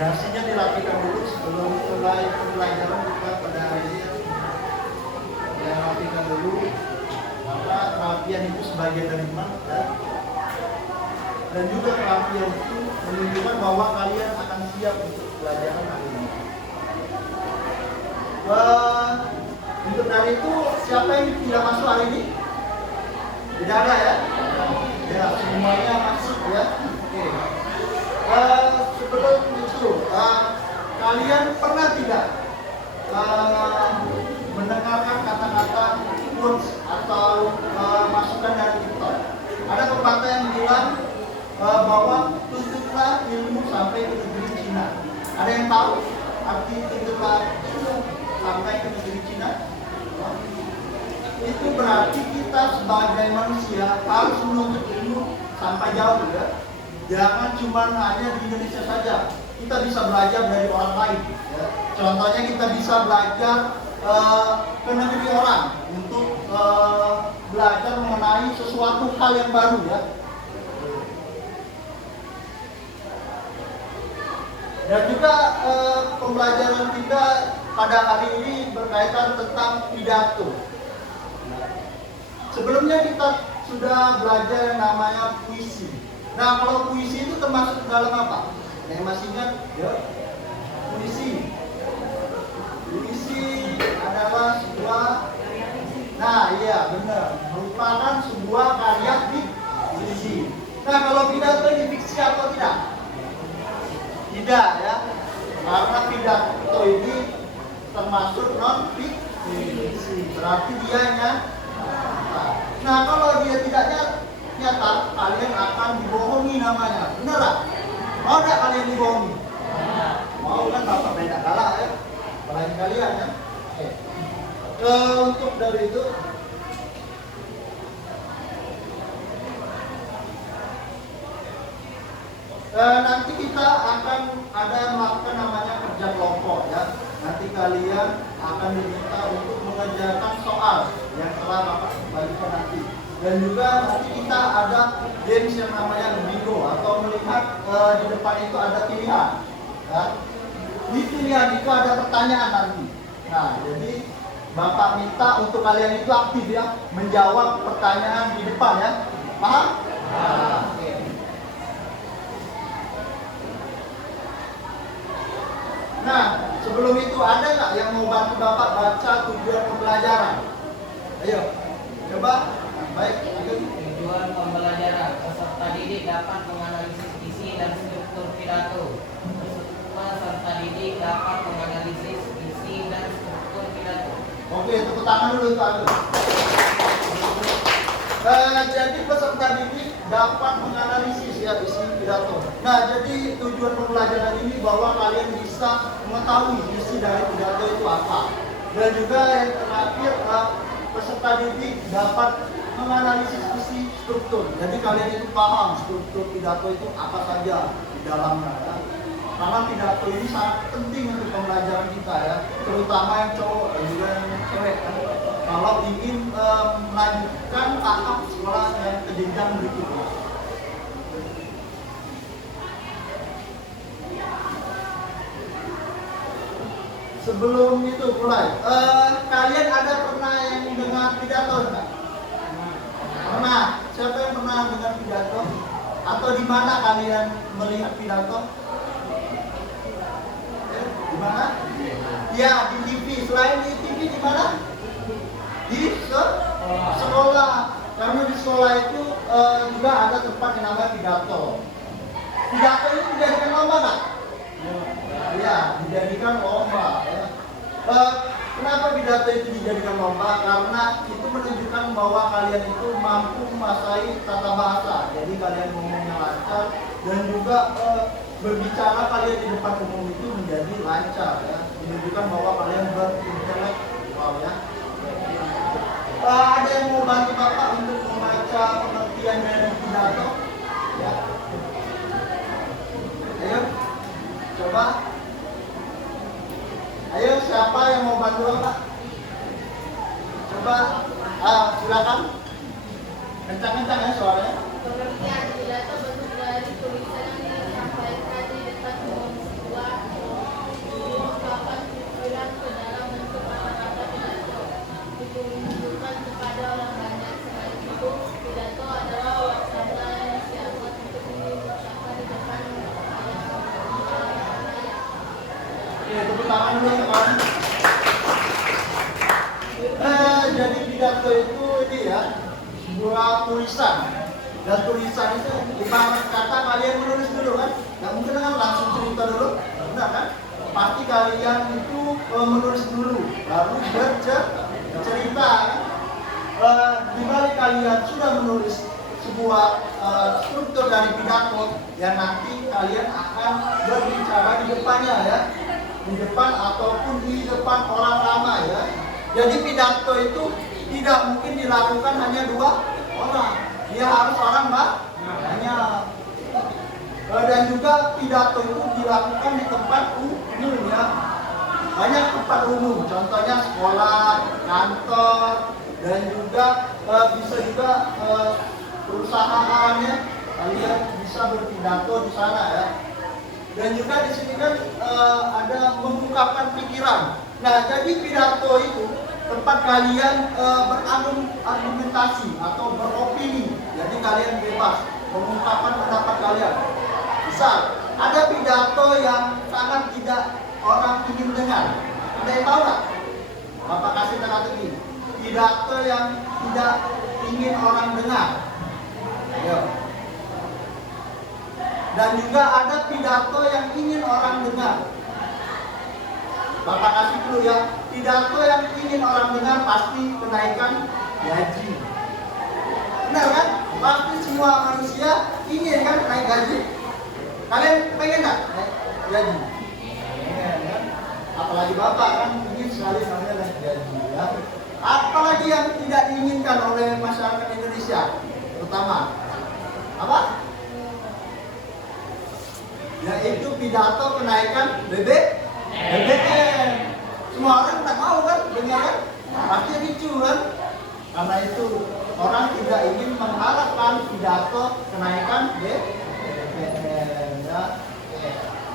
Dasinya dirapikan dulu sebelum mulai pembelajaran kita pada hari ini. Ya, rapikan dulu. Karena kerapian itu sebagian dari iman, ya. Dan juga kerapian itu menunjukkan bahwa kalian akan siap untuk pelajaran hari ini. Untuk hari itu siapa yang tidak masuk hari ini? Tidak ada ya? Ya, semuanya masuk ya. Oke. Sebelum itu, kalian pernah tidak mendengarkan kata-kata quotes atau masukan dari TikTok? Ada pepatah yang bilang bahwa tuntutlah ilmu sampai ke negeri Cina. Ada yang tahu arti tuntutlah ilmu sampai ke negeri Cina? Itu berarti kita sebagai manusia harus menuntut ilmu sampai jauh ya. Jangan cuma hanya di Indonesia saja. Kita bisa belajar dari orang lain ya. Contohnya kita bisa belajar ke negeri orang untuk belajar mengenai sesuatu hal yang baru ya. Dan juga pembelajaran kita pada hari ini berkaitan tentang pidato. Sebelumnya kita sudah belajar yang namanya puisi. Nah, kalau puisi itu termasuk dalam apa? Yang masih ingat? Ya. Puisi. Puisi adalah sebuah, nah iya benar, merupakan sebuah karya fiksi. Nah, kalau pidato ini fiksi atau tidak? Tidak ya, karena pidato ini termasuk non fiksi, berarti dia nyata. Nah, kalau dia tidak nyata, kalian akan dibohongi namanya. Benar tak? Mau tidak kalian dibohongi? Mau kan, bapak beda galak ya. Lain kalian ya. Oke. Untuk dari itu, nanti kita akan ada melakukan namanya kerja kelompok ya. Nanti kalian akan diminta untuk mengerjakan soal yang telah bapak bagikan nanti. Dan juga nanti kita ada games yang namanya bingo atau melihat di depan itu ada pilihan. Ya. Di pilihan itu ada pertanyaan nanti. Nah, jadi bapak minta untuk kalian itu aktif ya, menjawab pertanyaan di depan ya. Paham? Oke. Nah, sebelum itu ada nggak yang mau bantu bapak baca tujuan pembelajaran? Ayo, coba. Baik, tujuan pembelajaran, peserta didik dapat menganalisis isi dan struktur pidato. Peserta didik dapat menganalisis isi dan struktur pidato. Oke, tepuk tangan dulu Pak. Jadi peserta didik dapat menganalisis ya isi pidato. Nah, jadi tujuan pembelajaran ini bahwa kalian bisa mengetahui isi dari pidato itu apa. Dan juga yang terakhir, peserta didik dapat menganalisis isi struktur. Jadi kalian itu paham struktur pidato itu apa saja di dalamnya ya. Karena pidato ini sangat penting untuk pembelajaran kita ya, terutama yang cowok dan juga yang cewek kan. Kalau ingin melanjutkan tahap sekolah yang ke jenjang berikutnya. Sebelum itu mulai, kalian ada pernah yang dengar pidato enggak? Pernah? Siapa yang pernah dengar pidato? Atau di mana kalian melihat pidato? Di mana? Ya, di TV. Selain di TV, di mana? Di sekolah. Karena di sekolah itu juga ada tempat yang namanya pidato. Pidato ini dijadikan lomba nggak? Ya, dijadikan lomba. Ya. Kenapa pidato itu dijadikan lomba? Karena itu menunjukkan bahwa kalian itu mampu menguasai tata bahasa. Jadi kalian ngomongnya lancar dan juga berbicara kalian di depan umum itu menjadi lancar ya. Menunjukkan bahwa kalian berintelektual ya. Ada yang mau bantu Bapak untuk membaca pengertian dari pidato? Ya. Ayo, coba. Ayo, siapa yang mau bantu Bapak? Coba, silakan. Kencang-kencang ya suaranya. Pengertian pidato bentuk dari tulisan yang disampaikan di depan umum sebuah tangan dulu teman. Jadi pidato itu ini ya, sebuah tulisan. Dan tulisan itu ibarat kata kalian menulis dulu kan? Nggak mungkin kan langsung cerita dulu, benar kan? Pasti kalian itu menulis dulu, baru bercerita kan? Di balik kalian sudah menulis sebuah struktur dari pidato yang nanti kalian akan berbicara di depannya ya, di depan ataupun di depan orang ramai ya. Jadi pidato itu tidak mungkin dilakukan hanya 2 orang, dia harus orang banyak. Dan juga pidato itu dilakukan di tempat umum ya, banyak tempat umum, contohnya sekolah, kantor, dan juga bisa juga perusahaan ya, kalian bisa berpidato di sana ya. Dan juga di sini kan ada mengungkapkan pikiran. Nah, jadi pidato itu tempat kalian berargumentasi atau beropini. Jadi kalian bebas mengungkapkan pendapat kalian. Misal, ada pidato yang sangat tidak orang ingin dengar. Ada yang tahu nggak? Bapak kasih teka-teki. Pidato yang tidak ingin orang dengar. Ayo. Dan juga ada pidato yang ingin orang dengar. Bapak kasih dulu ya. Pidato yang ingin orang dengar pasti kenaikan gaji. Benar kan? Pasti semua manusia ingin kan naik gaji. Kalian pengen nggak naik gaji? Pengen kan? Apalagi bapak kan ingin sekali namanya naik gaji ya. Apalagi yang tidak diinginkan oleh masyarakat Indonesia, terutama apa? Yaitu pidato kenaikan BBM. Semua orang tak mau kan, dengar kan? Pasti ricu kan? Karena itu orang tidak ingin mengharapkan pidato kenaikan BBM ya.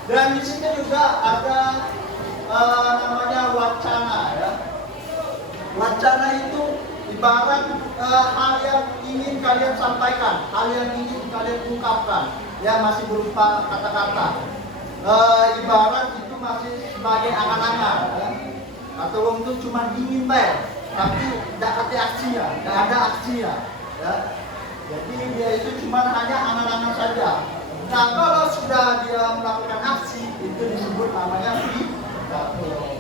Dan di sini juga ada namanya wacana ya. Wacana itu ibarat hal yang ingin kalian sampaikan, hal yang ingin kalian ungkapkan, ya masih berupa kata-kata. Ibarat itu masih sebagai angan-angan, ya. Atau wong itu cuma ingin bayar, tapi tidak ada aksinya, tidak ada aksinya. Ya. Jadi dia itu cuma hanya angan-angan saja. Nah kalau sudah dia melakukan aksi, itu disebut namanya pidato.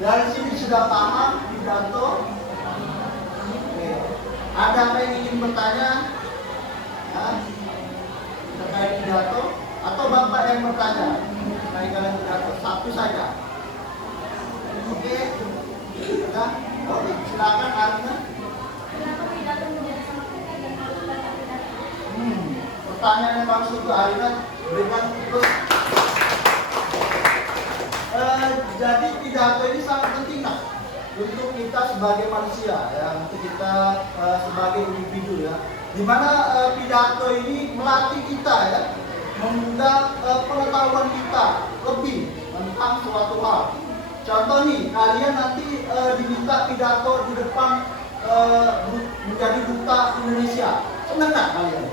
Dari sini sudah paham pidato. Oke. Ada apa yang ingin bertanya? Ya. Terkait pidato? Atau bapak yang bertanya? Terkait kalian pidato? Satu saja. Oke. Sudah? Oke. Silakan Arina. Kenapa pidato menjadi sangat penting dan harus banyak pidato? Pertanyaan yang bagus itu Arina berikan terus. Jadi pidato ini sangat penting nah, untuk kita sebagai manusia ya, untuk kita sebagai individu ya. Dimana pidato ini melatih kita ya, membuka pengetahuan kita lebih tentang suatu hal. Contoh nih, kalian nanti diminta pidato di depan menjadi duta Indonesia, senang nggak kalian?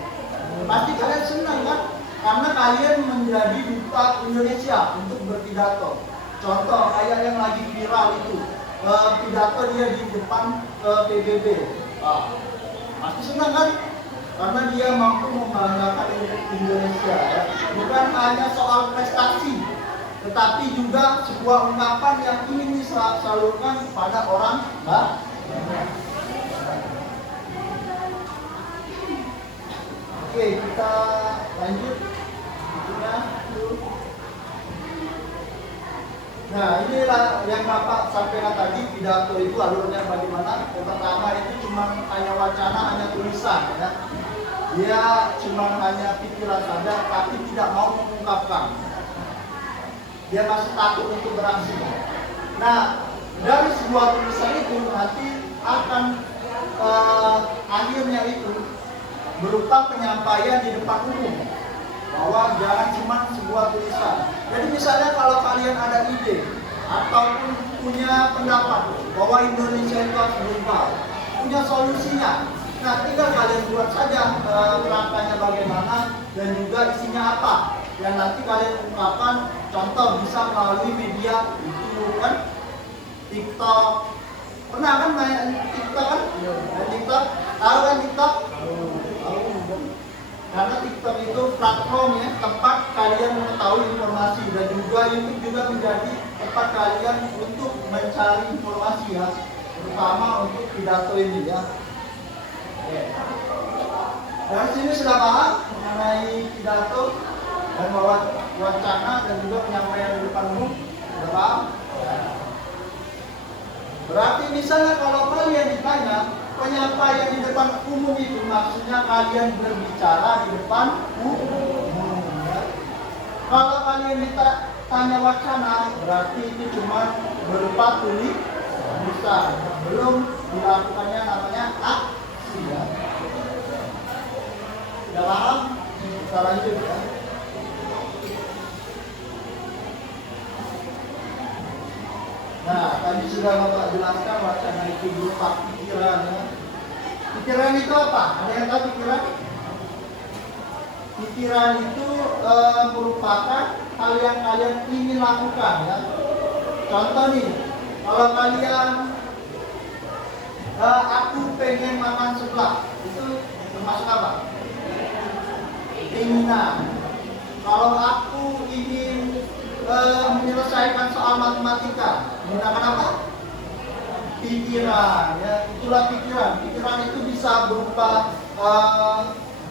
Pasti kalian senang kan? Karena kalian menjadi duta Indonesia untuk berpidato. Contoh kayak yang lagi viral itu, pidato dia di depan PBB. Pasti senang kan? Karena dia mampu membanggakan Indonesia. Ya. Bukan hanya soal prestasi, tetapi juga sebuah ungkapan yang ingin disalurkan kepada orang banyak. Oke, kita lanjut. Nah, inilah yang Bapak sampaikan tadi, pidato itu alurnya bagaimana. Yang pertama itu cuma hanya wacana, hanya tulisan ya. Dia cuma hanya pikiran saja, tapi tidak mau mengungkapkan. Dia masih takut untuk beraksi. Nah, dari sebuah tulisan itu nanti akan akhirnya itu berupa penyampaian di depan umum, bahwa jangan cuma sebuah tulisan. Jadi misalnya kalau kalian ada ide ataupun punya pendapat bahwa Indonesia itu harus berubah, punya solusinya, nah tinggal kalian buat saja kerangkanya bagaimana dan juga isinya apa, yang nanti kalian ungkapkan. Contoh bisa melalui media YouTube YouTube kan, TikTok. Pernah kan main TikTok kan? Main TikTok? Tahu kan TikTok? Tahu. Karena TikTok itu platform ya, tempat kalian mengetahui informasi, dan juga YouTube juga menjadi tempat kalian untuk mencari informasi ya, terutama untuk pidato ini ya. Oke. Dari sini sudah paham mengenai pidato dan wacana dan juga penyampaian di depan umum, sudah paham? Berarti misalnya kalau kalian ditanya penyampaian di depan umum itu maksudnya kalian berbicara di depan umum ya. Kalau kalian ditanya wacana berarti itu cuma berupa tulisan, belum dilakukannya namanya aksi ya. Sudah paham? Kita lanjut ya. Nah, tadi sudah Bapak jelaskan wacana itu berupa pikiran ya. Pikiran itu apa? Ada yang tahu pikiran? Pikiran itu merupakan hal yang kalian ingin lakukan ya. Contoh nih, kalau kalian aku pengen makan seblak, itu termasuk apa? Keinginan. Kalau aku ingin menyelesaikan soal matematika, menggunakan apa? Pikiran ya, itulah pikiran. Pikiran itu bisa berupa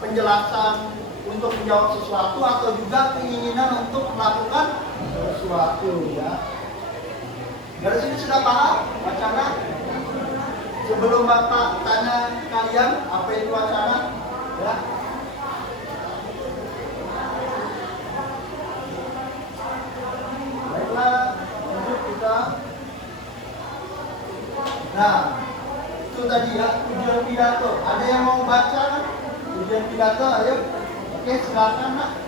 penjelasan untuk menjawab sesuatu atau juga keinginan untuk melakukan sesuatu ya. Dari sini sudah paham wacana? Sebelum Bapak tanya kalian apa itu wacana ya. Lanjut kita. Nah, itu tadi ya tujuan pidato. Ada yang mau baca kan? Tujuan pidato, ayo. Oke, silakan Nak.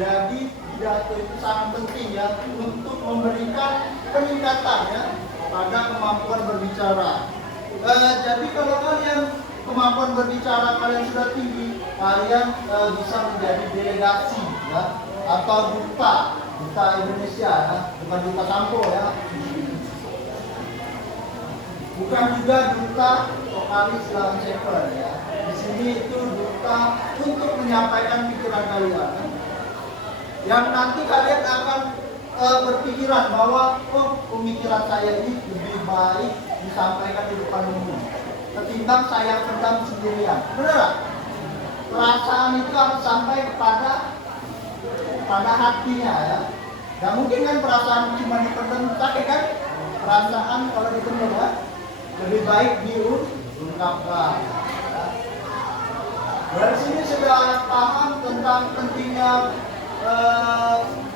Jadi pidato itu sangat penting ya untuk memberikan peningkatan ya pada kemampuan berbicara. Jadi kalau kalian kemampuan berbicara kalian sudah tinggi, kalian bisa menjadi delegasi ya atau duta Indonesia ya, bukan duta Sampo ya. Bukan juga duta vokalis dalam seven ya. Di sini itu duta untuk menyampaikan pikiran kalian. Yang nanti kalian akan berpikiran bahwa pemikiran saya ini lebih baik disampaikan di depan umum ketimbang saya pendam sendirian. Benar? Perasaan itu harus sampai kepada hatinya ya. Gak mungkin kan perasaan cuma dipendam, sakit kan? Perasaan kalau dipendam ya lebih baik diungkapkan. Dari sini sudah paham tentang pentingnya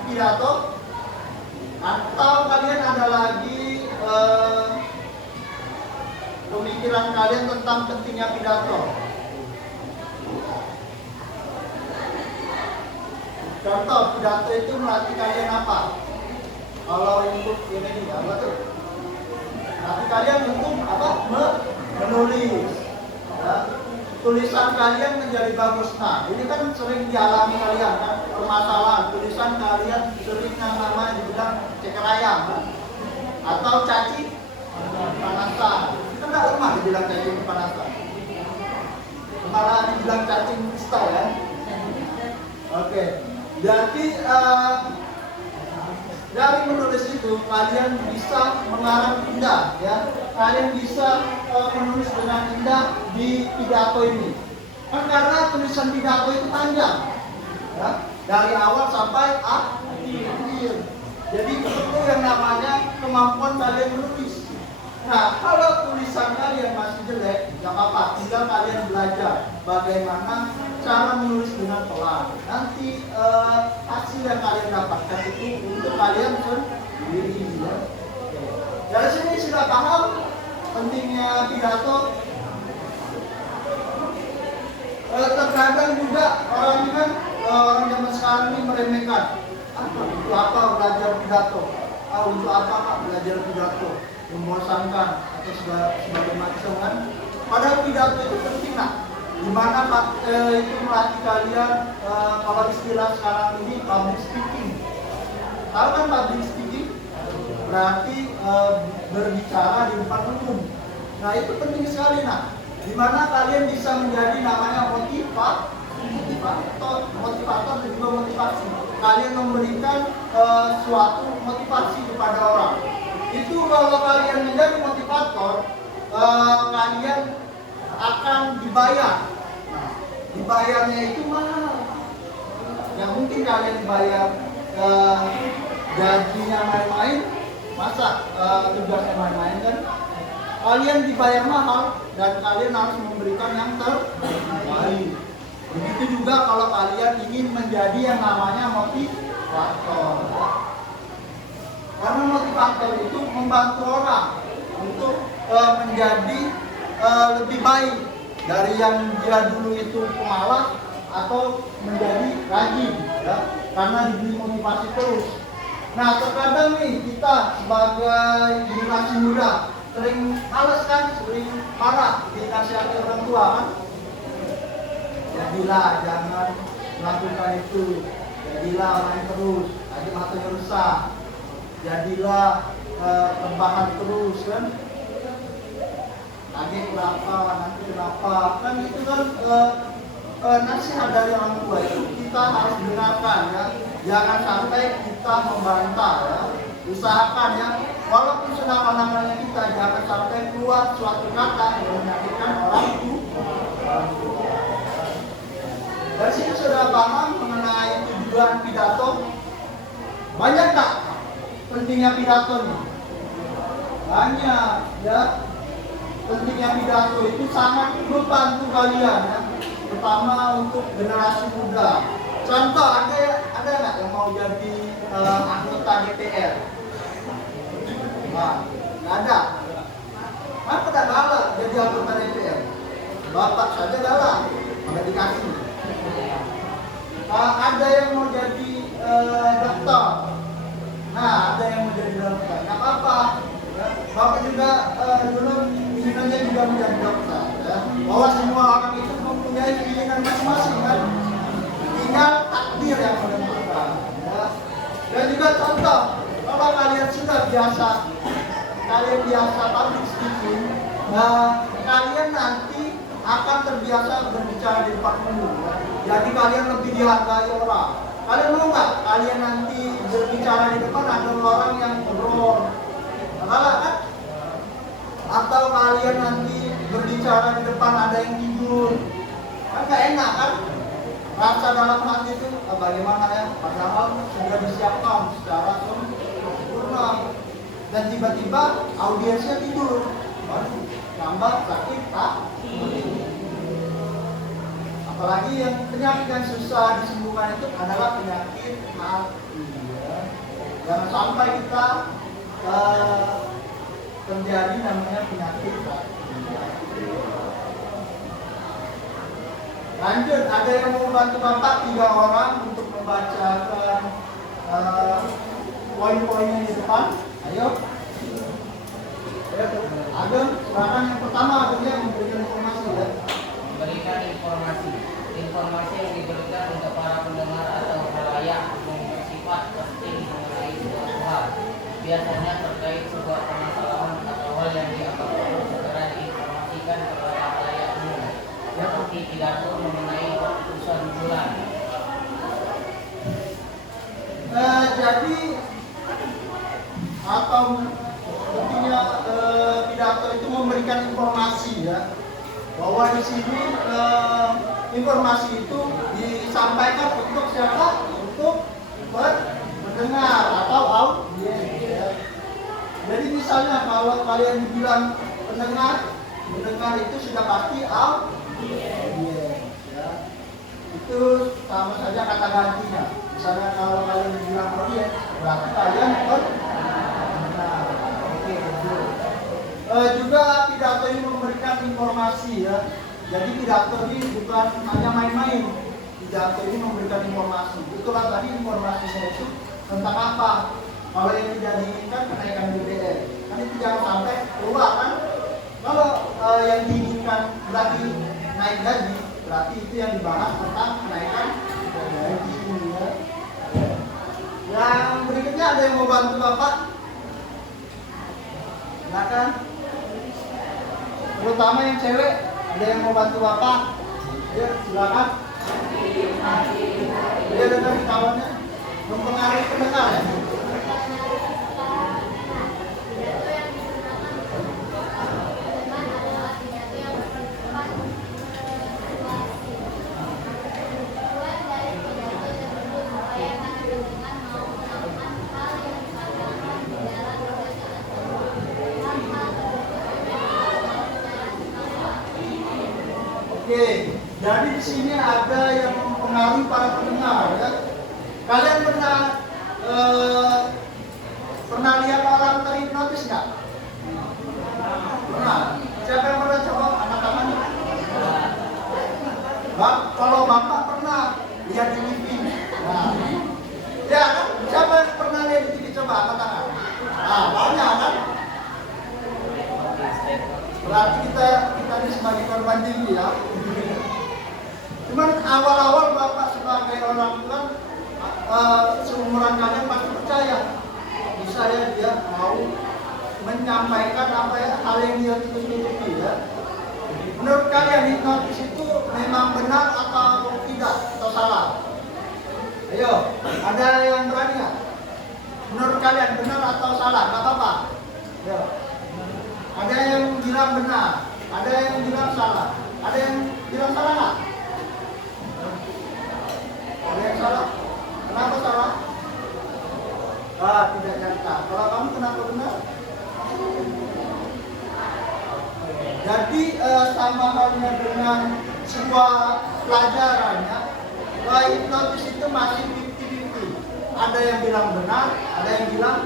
pidato, atau kalian ada lagi pemikiran kalian tentang pentingnya pidato? Contoh pidato itu melatih kalian apa? Kalau untuk ini apa tuh? Melatih kalian untuk apa? Menulis. Ya. Tulisan kalian menjadi bagus. Nah, ini kan sering dialami kalian kan, permasalahan tulisan kalian sering namanya dibilang ceker ayam kan? Atau caci panasan. Kita nggak lemah dibilang cacing panasan, malah dibilang cacing pistol ya. Oke, jadi dari menulis itu kalian bisa mengarang indah ya. Kalian bisa menulis dengan indah di pidato ini. Kan karena tulisan pidato itu panjang. Ya, dari awal sampai akhir. Jadi perlu yang namanya kemampuan kalian menulis. Nah, kalau tulisan kalian masih jelek, nggak apa-apa, tinggal kalian belajar bagaimana cara menulis dengan pelan. Nanti hasil yang kalian dapatkan itu untuk kalian sendiri. Ya. Dari sini sudah paham pentingnya pidato. pidato. Untuk apa Kak belajar pidato? Membosankan atau sebagai macam kan? Padahal pidato itu penting nak. Dimana itu melatih kalian kalau istilah sekarang ini public speaking. Tahu kan public speaking? Berarti berbicara di depan umum. Nah itu penting sekali nak. Dimana kalian bisa menjadi namanya motivator dan juga motivasi. Kalian memberikan suatu motivasi kepada orang. Itu kalau kalian menjadi motivator, kalian akan dibayar. Nah, dibayarnya itu mahal. Yang mungkin kalian dibayar gajinya main-main, masa tugasnya main-main kan? Kalian dibayar mahal dan kalian harus memberikan yang terbaik. Begitu juga kalau kalian ingin menjadi yang namanya motivator. Karena motivator itu membantu orang untuk menjadi lebih baik dari yang dia dulu itu pemalas atau menjadi rajin, ya, karena diberi motivasi terus. Nah terkadang nih kita sebagai generasi muda sering males kan, sering marah dinasihati orang tua kan. Jadilah jangan melakukan itu, jadilah main terus, aja matanya rusak, jadilah rebahan terus kan. Lagi kenapa, nanti kenapa, kan itu kan nasihat dari orang tua itu kita harus dengarkan ya. Jangan sampai kita membantah ya. Usahakan ya, walaupun sudah pandangannya kita, jangan sampai keluar suatu kata yang menyakitkan orang tua. Dari sini sudah paham mengenai tujuan pidato. Banyak tak pentingnya pidato nih? Banyak ya. Pentingnya pidato itu sangat membantu kalian ya. Terutama untuk generasi muda. Contoh ada nggak yang mau jadi anggota DPR? Nah, nggak ada. Kenapa tidak galak jadi anggota DPR? Bapak saja galak, nggak dikasih. Ada yang mau jadi dokter. Nah, ada yang mau jadi dokter. Nggak apa-apa. Ya. Bapak juga dulu inginannya juga menjadi dokter. Ya. Bahwa semua orang itu mempunyai keinginan masing-masing kan. Tinggal takdir yang menentukan. Ya. Dan juga contoh, kalau kalian sudah biasa public speaking, nah kalian nanti akan terbiasa berbicara di depan umum. Ya. Jadi kalian lebih dihargai orang. Kalian mau nggak kalian nanti berbicara di depan ada orang yang ngobrol, kan? Atau kalian nanti berbicara di depan ada yang tidur, kan nggak enak kan? Rasa dalam hati itu bagaimana ya? Padahal sudah disiapkan secara sempurna dan tiba-tiba audiensnya tidur. Waduh, tambah sakit tak? Apalagi yang penyakit yang susah disembuhkan itu adalah penyakit hati. Ya. Jangan sampai kita terjadi namanya penyakit hati. Lanjut, ada yang mau bantu Bapak 3 orang untuk membacakan poin-poinnya di depan. Ayo. Ageng, silakan yang pertama Agengnya memberikan informasi ya. Memberikan informasi yang diberikan untuk para pendengar atau khalayak bersifat penting mengenai sebuah hal, biasanya terkait sebuah permasalahan atau hal yang dianggap perlu segera diinformasikan kepada khalayak umum, seperti pidato mengenai keputusan bulan. Jadi atau intinya pidato itu memberikan informasi ya. Bahwa di sini informasi itu disampaikan untuk siapa? Untuk pendengar atau audiens. Ya. Jadi misalnya kalau kalian dibilang pendengar itu sudah pasti audiens. Ya. Itu sama saja kata gantinya. Misalnya kalau kalian dibilang audiens, berarti kalian pendengar. Oke, betul. Juga pidato ini memberikan informasi ya. Jadi pidato ini bukan hanya main-main. Pidato ini memberikan informasi. Itulah tadi informasinya itu tentang apa? Kalau yang tidak diinginkan kenaikan BBM, kan itu jangan sampai keluar kan. Kalau yang diinginkan berarti naik gaji, berarti itu yang dibahas tentang kenaikan gaji ya. Yang berikutnya ada yang mau bantu Bapak? Silakan. Terutama yang cewek, ada yang mau bantu Bapak? Ya, silakan. Dia dengar kawannya mempengaruhi pendengar ya. Oke, jadi di sini ada yang mempengaruhi para pendengar ya. Kalian pernah lihat orang terhipnotis nggak? Pernah. Siapa yang pernah coba angkat tangan? Kalau Bapak pernah lihat di TV. Nah, ya kan? Siapa yang pernah lihat di TV coba angkat tangan? Nah, banyak kan? Berarti kita ini sebagai korban TV ya. Cuman awal-awal Bapak sebagai orang tua seumuran kalian pasti percaya bisa ya dia mau menyampaikan apa ya hal yang dia tutupi ya. Menurut kalian hipnotis itu memang benar atau tidak atau salah? Ayo, ada yang berani nggak? Menurut kalian benar atau salah? Nggak apa-apa. Ayo. Ada yang bilang benar, ada yang bilang salah, ada yang bilang salah nggak? Ada yang salah? Kenapa salah? Tidak nyata. Kalau kamu kenapa benar? Jadi sama halnya dengan sebuah pelajarannya, hipnotis itu masih 50-50. Ada yang bilang benar, ada yang bilang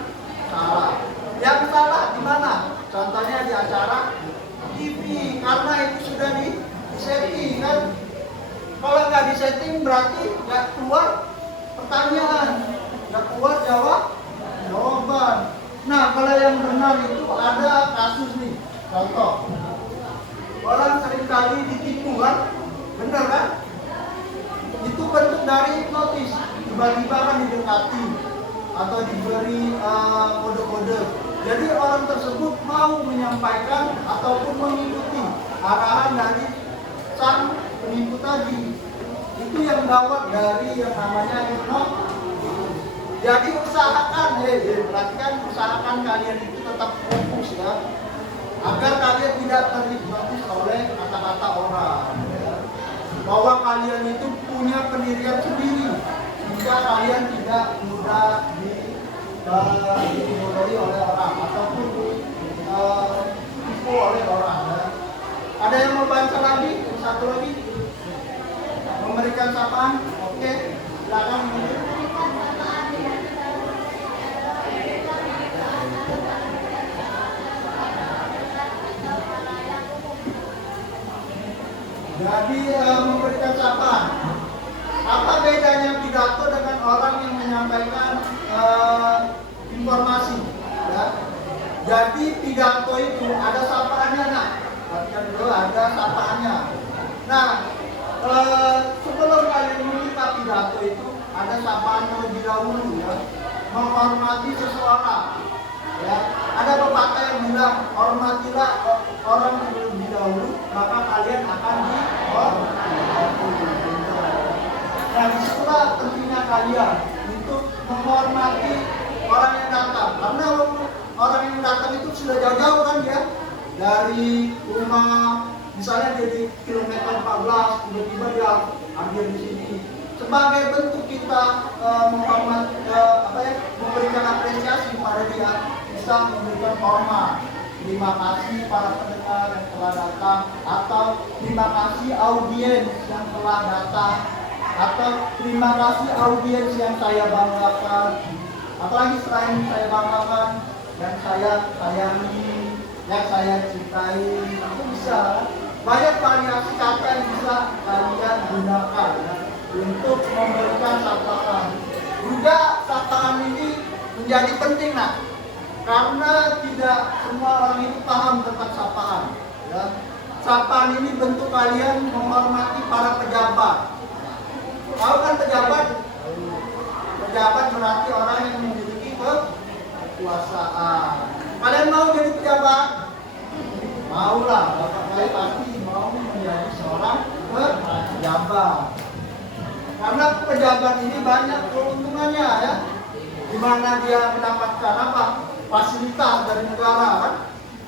salah. Yang salah di mana? Contohnya di acara TV, karena itu sudah di-setting kan. Kalau nggak di-setting berarti nggak keluar pertanyaan, nggak keluar jawaban. Nah, kalau yang benar itu ada kasus nih. Contoh, orang seringkali ditipu kan, benar kan? Itu bentuk dari hipnotis. Tiba-tiba kan didekati atau diberi kode-kode. Jadi orang tersebut mau menyampaikan ataupun mengikuti arahan dari sang penipu tadi. Itu yang gawat dari yang namanya hipnotis. Jadi usahakan, perhatikan, usahakan kalian itu tetap fokus ya, agar kalian tidak terhipnotis oleh kata-kata orang. Bahwa kalian itu punya pendirian sendiri, sehingga kalian tidak mudah dibodohi oleh orang ataupun ditipu oleh orang. Ya. Ada yang mau baca lagi? Satu lagi? Memberikan sapaan? Oke, silakan. Jadi memberikan sapaan. Apa bedanya pidato dengan orang yang menyampaikan informasi? Ya. Jadi pidato itu ada sapaannya, nah. Perhatikan dulu, ada sapaannya. Nah, sebelum kalian membuka pidato itu ada sapaan terlebih dahulu ya. Menghormati seseorang. Ya. Ada pepatah yang bilang hormatilah orang terlebih dahulu, maka kalian akan dihormati. Nah, disitulah pentingnya kalian untuk menghormati orang yang datang. Karena orang yang datang itu sudah jauh-jauh kan ya, dari rumah, misalnya dari kilometer 14, tiba-tiba dia hadir di sini. Sebagai bentuk kita menghormati, memberikan apresiasi pada dia, bisa memberikan hormat. Terima kasih para pendengar yang telah datang, atau terima kasih audiens yang telah datang, atau terima kasih audiens yang saya banggakan. Apalagi selain saya banggakan, yang saya sayangi, yang saya cintai, itu bisa. Banyak variasi kata yang bisa kalian gunakan ya, untuk memberikan sapaan. Juga sapaan ini menjadi penting nak, karena tidak semua orang itu paham tentang sapaan. Ya. Sapaan ini bentuk kalian menghormati para pejabat. Tahu kan pejabat? Pejabat berarti orang yang memiliki kekuasaan. Kalian mau jadi pejabat? Maulah, bapak saya pasti mau menjadi seorang pejabat. Karena pejabat ini banyak keuntungannya ya. Di mana dia mendapatkan apa? Fasilitas dari negara kan?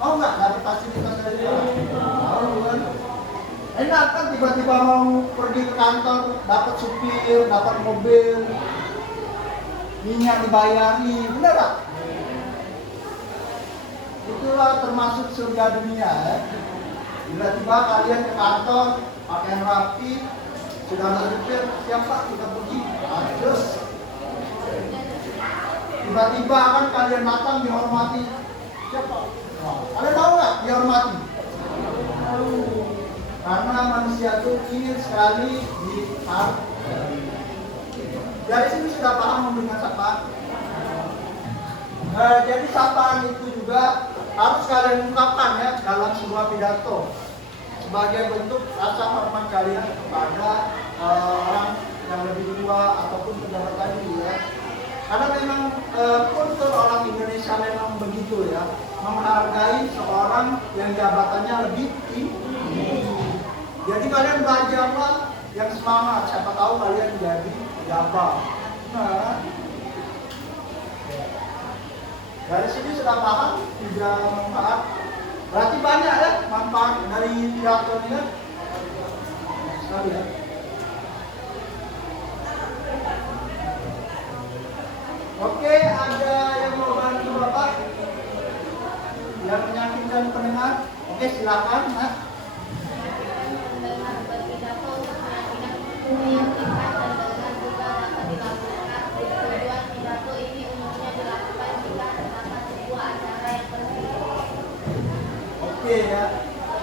Mau nggak dapat fasilitas dari negara? Mau kan? Enak kan tiba-tiba mau pergi ke kantor, dapat supir, dapat mobil, minyak dibayari, benar tak? Itulah termasuk surga dunia ya. Tiba-tiba kalian ke kantor, pakaian rapi, sudah ada supir, siapa kita pergi? Terus tiba-tiba kan kalian datang dihormati, siapa? Kalian tahu nggak dihormati? Karena manusia itu ingin sekali dihargai. Dari sini sudah paham dengan sapaan. Jadi sapaan itu juga harus kalian ungkapkan ya dalam sebuah pidato sebagai bentuk rasa hormat kalian kepada orang yang lebih tua ataupun pejabat tadi ya. Karena memang kultur orang Indonesia memang begitu ya, menghargai seorang yang jabatannya lebih tinggi. Jadi kalian belajarlah yang semangat, siapa tahu kalian jadi pejabat. Nah, dari sini sudah paham, juga manfaat. Berarti banyak ya manfaat dari pidato ini kan? Sekali ya. Oke, ada yang mau bantu Bapak? Yang meyakinkan pendengar? Oke, silakan. Nah. Mendengar berpidato untuk meyakinkan pendengar juga dapat dilakukan. Tujuan pidato ini umumnya dilakukan jika terdapat sebuah acara yang penting. Oke ya,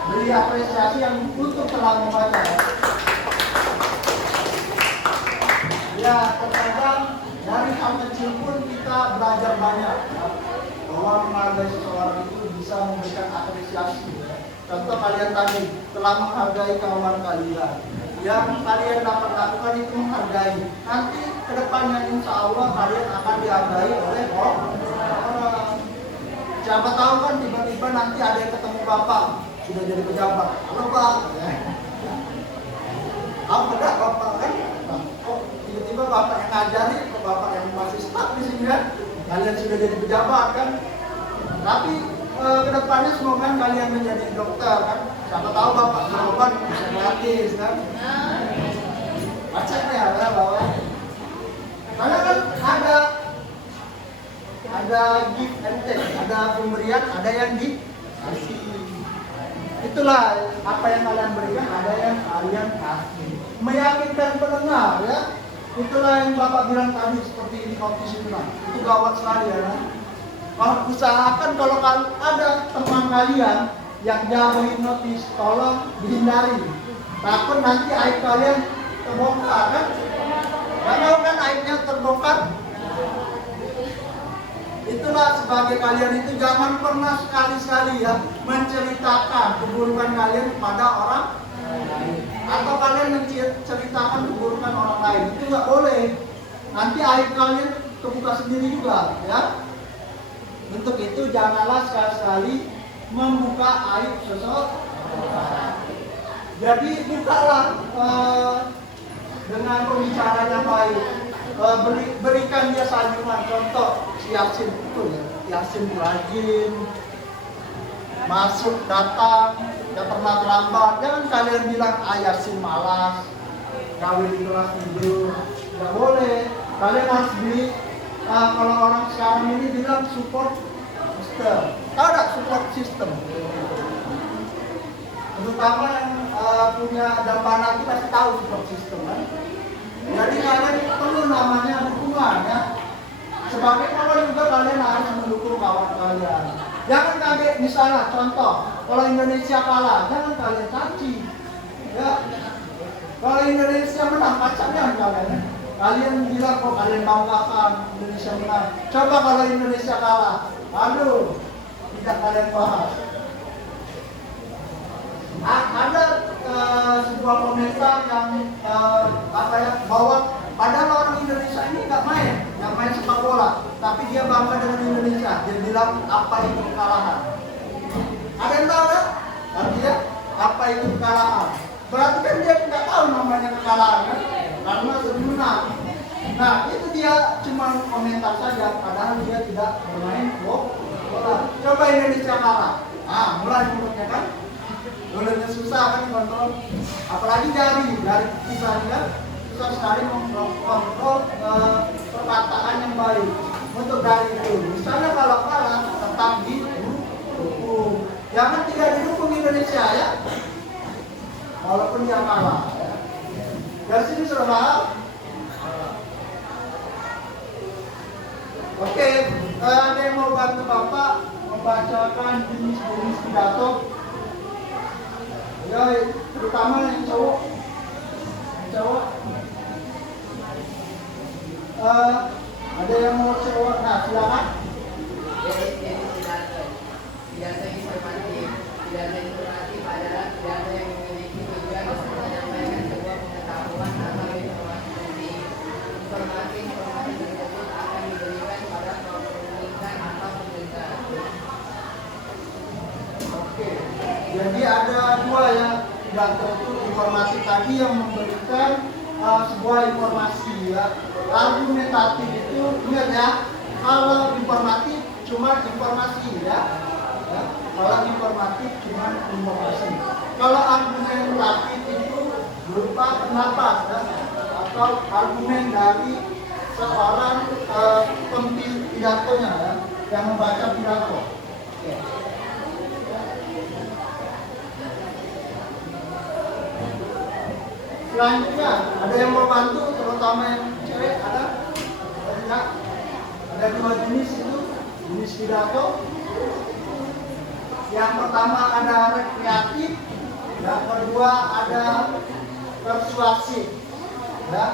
beri apresiasi yang untuk telah membaca ya. Ya, terkadang dari hal kecil pun kita belajar banyak ya. Bahwa menghargai seseorang itu bisa memberikan apresiasi ya. Contoh kalian tadi telah menghargai kawan kalian. Yang kalian dapat lakukan itu menghargai. Nanti kedepannya insya Allah kalian akan dihargai oleh orang. Siapa tahu kan tiba-tiba nanti ada yang ketemu Bapak sudah jadi pejabat. Halo Pak. Ya. Apa enggak Bapak kan? Nah, tiba-tiba Bapak yang ngajari, Bapak yang masih stuck di sini kan? Kalian sudah jadi pejabat kan? Tapi kedepannya semoga kalian menjadi dokter kan? Siapa tahu Bapak berobat bisa gratis kan? Baca ya bahwa karena kan ada give and take, ada pemberian, ada yang dikasih. Itulah apa yang kalian berikan, ada yang kalian kasih. Meyakinkan pendengar ya. Itulah yang Bapak bilang tadi seperti hipnotis itu lah. Itu gawat sekali ya. Kalau usahakan kalau ada teman kalian yang jago hipnotis, tolong dihindari. Takut nanti aib kalian terbongkar kan? Gak mau kan aibnya terbongkar? Itulah sebagai kalian itu jangan pernah sekali-sekali ya menceritakan keburukan kalian kepada orang lain. Atau kalian menceritakan keburukan orang lain. Itu nggak boleh. Nanti aib kalian terbuka sendiri juga ya. Untuk itu janganlah sekali-sekali membuka aib seseorang. Jadi bukalah dengan pembicaraan yang baik. Berikan dia sanjungan. Contoh si Yasin itu ya, Yasin rajin masuk datang, tidak pernah terlambat. Jangan kalian bilang Yasin malas, kawin di kelas tidur. Tidak boleh. Kalian harus beli kalau orang sekarang ini bilang support system. Tahu tak support system? Terutama yang punya dambana itu pasti tahu support system kan. Jadi kalian perlu namanya dukungan ya. Sebagai kawan juga kalian harus mendukung kawan kalian. Jangan kaget misalnya contoh kalau Indonesia kalah, jangan kalian caci. Ya. Kalau Indonesia menang, kacanya kalian. Ya. Kalian bilang kok kalian banggakan Indonesia Indonesia menang. Coba kalau Indonesia kalah, aduh, tidak kalian bahas. Ada sebuah komentar yang bahwa padahal orang Indonesia ini nggak main sepak bola, tapi dia bangga dengan Indonesia. Dia bilang apa itu kekalahan? Ada yang tahu ya? Artinya apa itu kekalahan? Berarti kan dia nggak tahu namanya kekalahan kan? Karena sudah menang. Nah itu dia cuma komentar saja, padahal dia tidak bermain bola. Coba Indonesia kalah, mulai mulutnya kan? Mulutnya susah kan kontrol, apalagi jari kita kan susah sekali mengontrol perkataan yang baik. Untuk dari itu, misalnya kalau kalah tetap didukung, jangan tidak didukung Indonesia ya, walaupun dia kalah. Ya. Dari sini sudah paham? Oke, ada yang mau bantu Bapak membacakan jenis-jenis pidato? Ya, terutama yang cowok. Ada yang mau cowok? Nah, silakan. Pidato informatif adalah pidato yang memiliki tujuan untuk menyampaikan sebuah pengetahuan atau informasi penting. Informasi tersebut akan diberikan pada komunikan atau pendengar. Oke, jadi ada dua ya pidato itu informatif tadi yang memberikan sebuah informasi ya. Argumentatif itu ingat ya, kalau informatif cuma informasi ya. Kalau informatif cuma informasi. Kalau argumentatif itu berupa pendapat ya, atau argumen dari seorang pidatonya ya, yang membaca pidato. Oke. Selanjutnya ada yang mau bantu, terutama yang cewek ada? Tidak. Ada dua jenis itu, jenis pidato. Yang pertama ada rekreatif, yang kedua ada persuasif. Ya,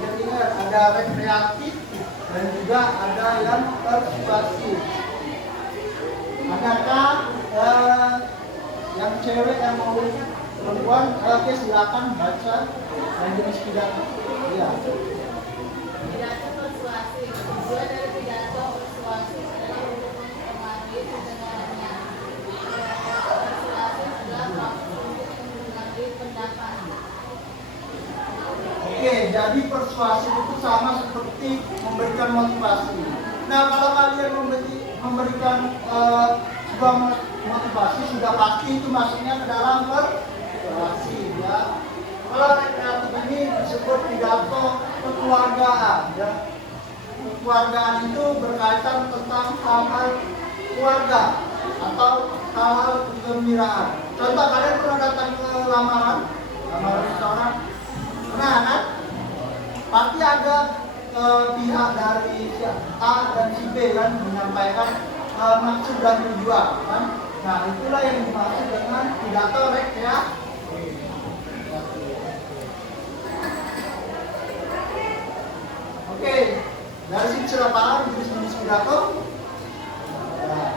ingat ada rekreatif dan juga ada yang persuasif. Adakah yang cewek yang mau perempuan? Oke, silakan baca yang jenis pidato. Ya. Pidato persuasif. Tujuan dari pidato persuasif adalah untuk mempengaruhi pendengarnya. Persuasif adalah waktu untuk mempengaruhi pendapat. Oke, jadi persuasif itu sama seperti memberikan motivasi. Nah, kalau kalian memberikan sebuah motivasi, sudah pasti itu masuknya ke dalam persuasi ya. Kalau rekreatif ini disebut pidato kekeluargaan ya. Kekeluargaan itu berkaitan tentang hal-hal keluarga atau hal-hal kegembiraan. Contoh, kalian pernah datang ke lamaran seorang? Pernah kan? Pasti ada pihak dari A dan si B kan menyampaikan maksud dan tujuan kan? Nah, itulah yang dimaksud dengan pidato rekreatif. Oke, dari sini sudah paham jenis-jenis pidato. Nah,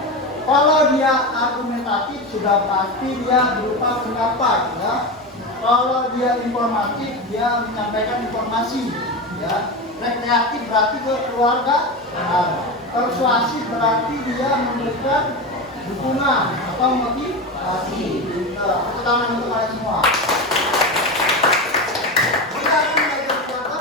kalau dia argumentatif sudah pasti dia berupa pendapat ya. Kalau dia informatif dia menyampaikan informasi ya. Rekreatif berarti ke keluarga. Persuasif berarti dia memberikan dukungan atau motivasi. Tepuk tangan untuk kalian semua. Kita akan belajar pidato.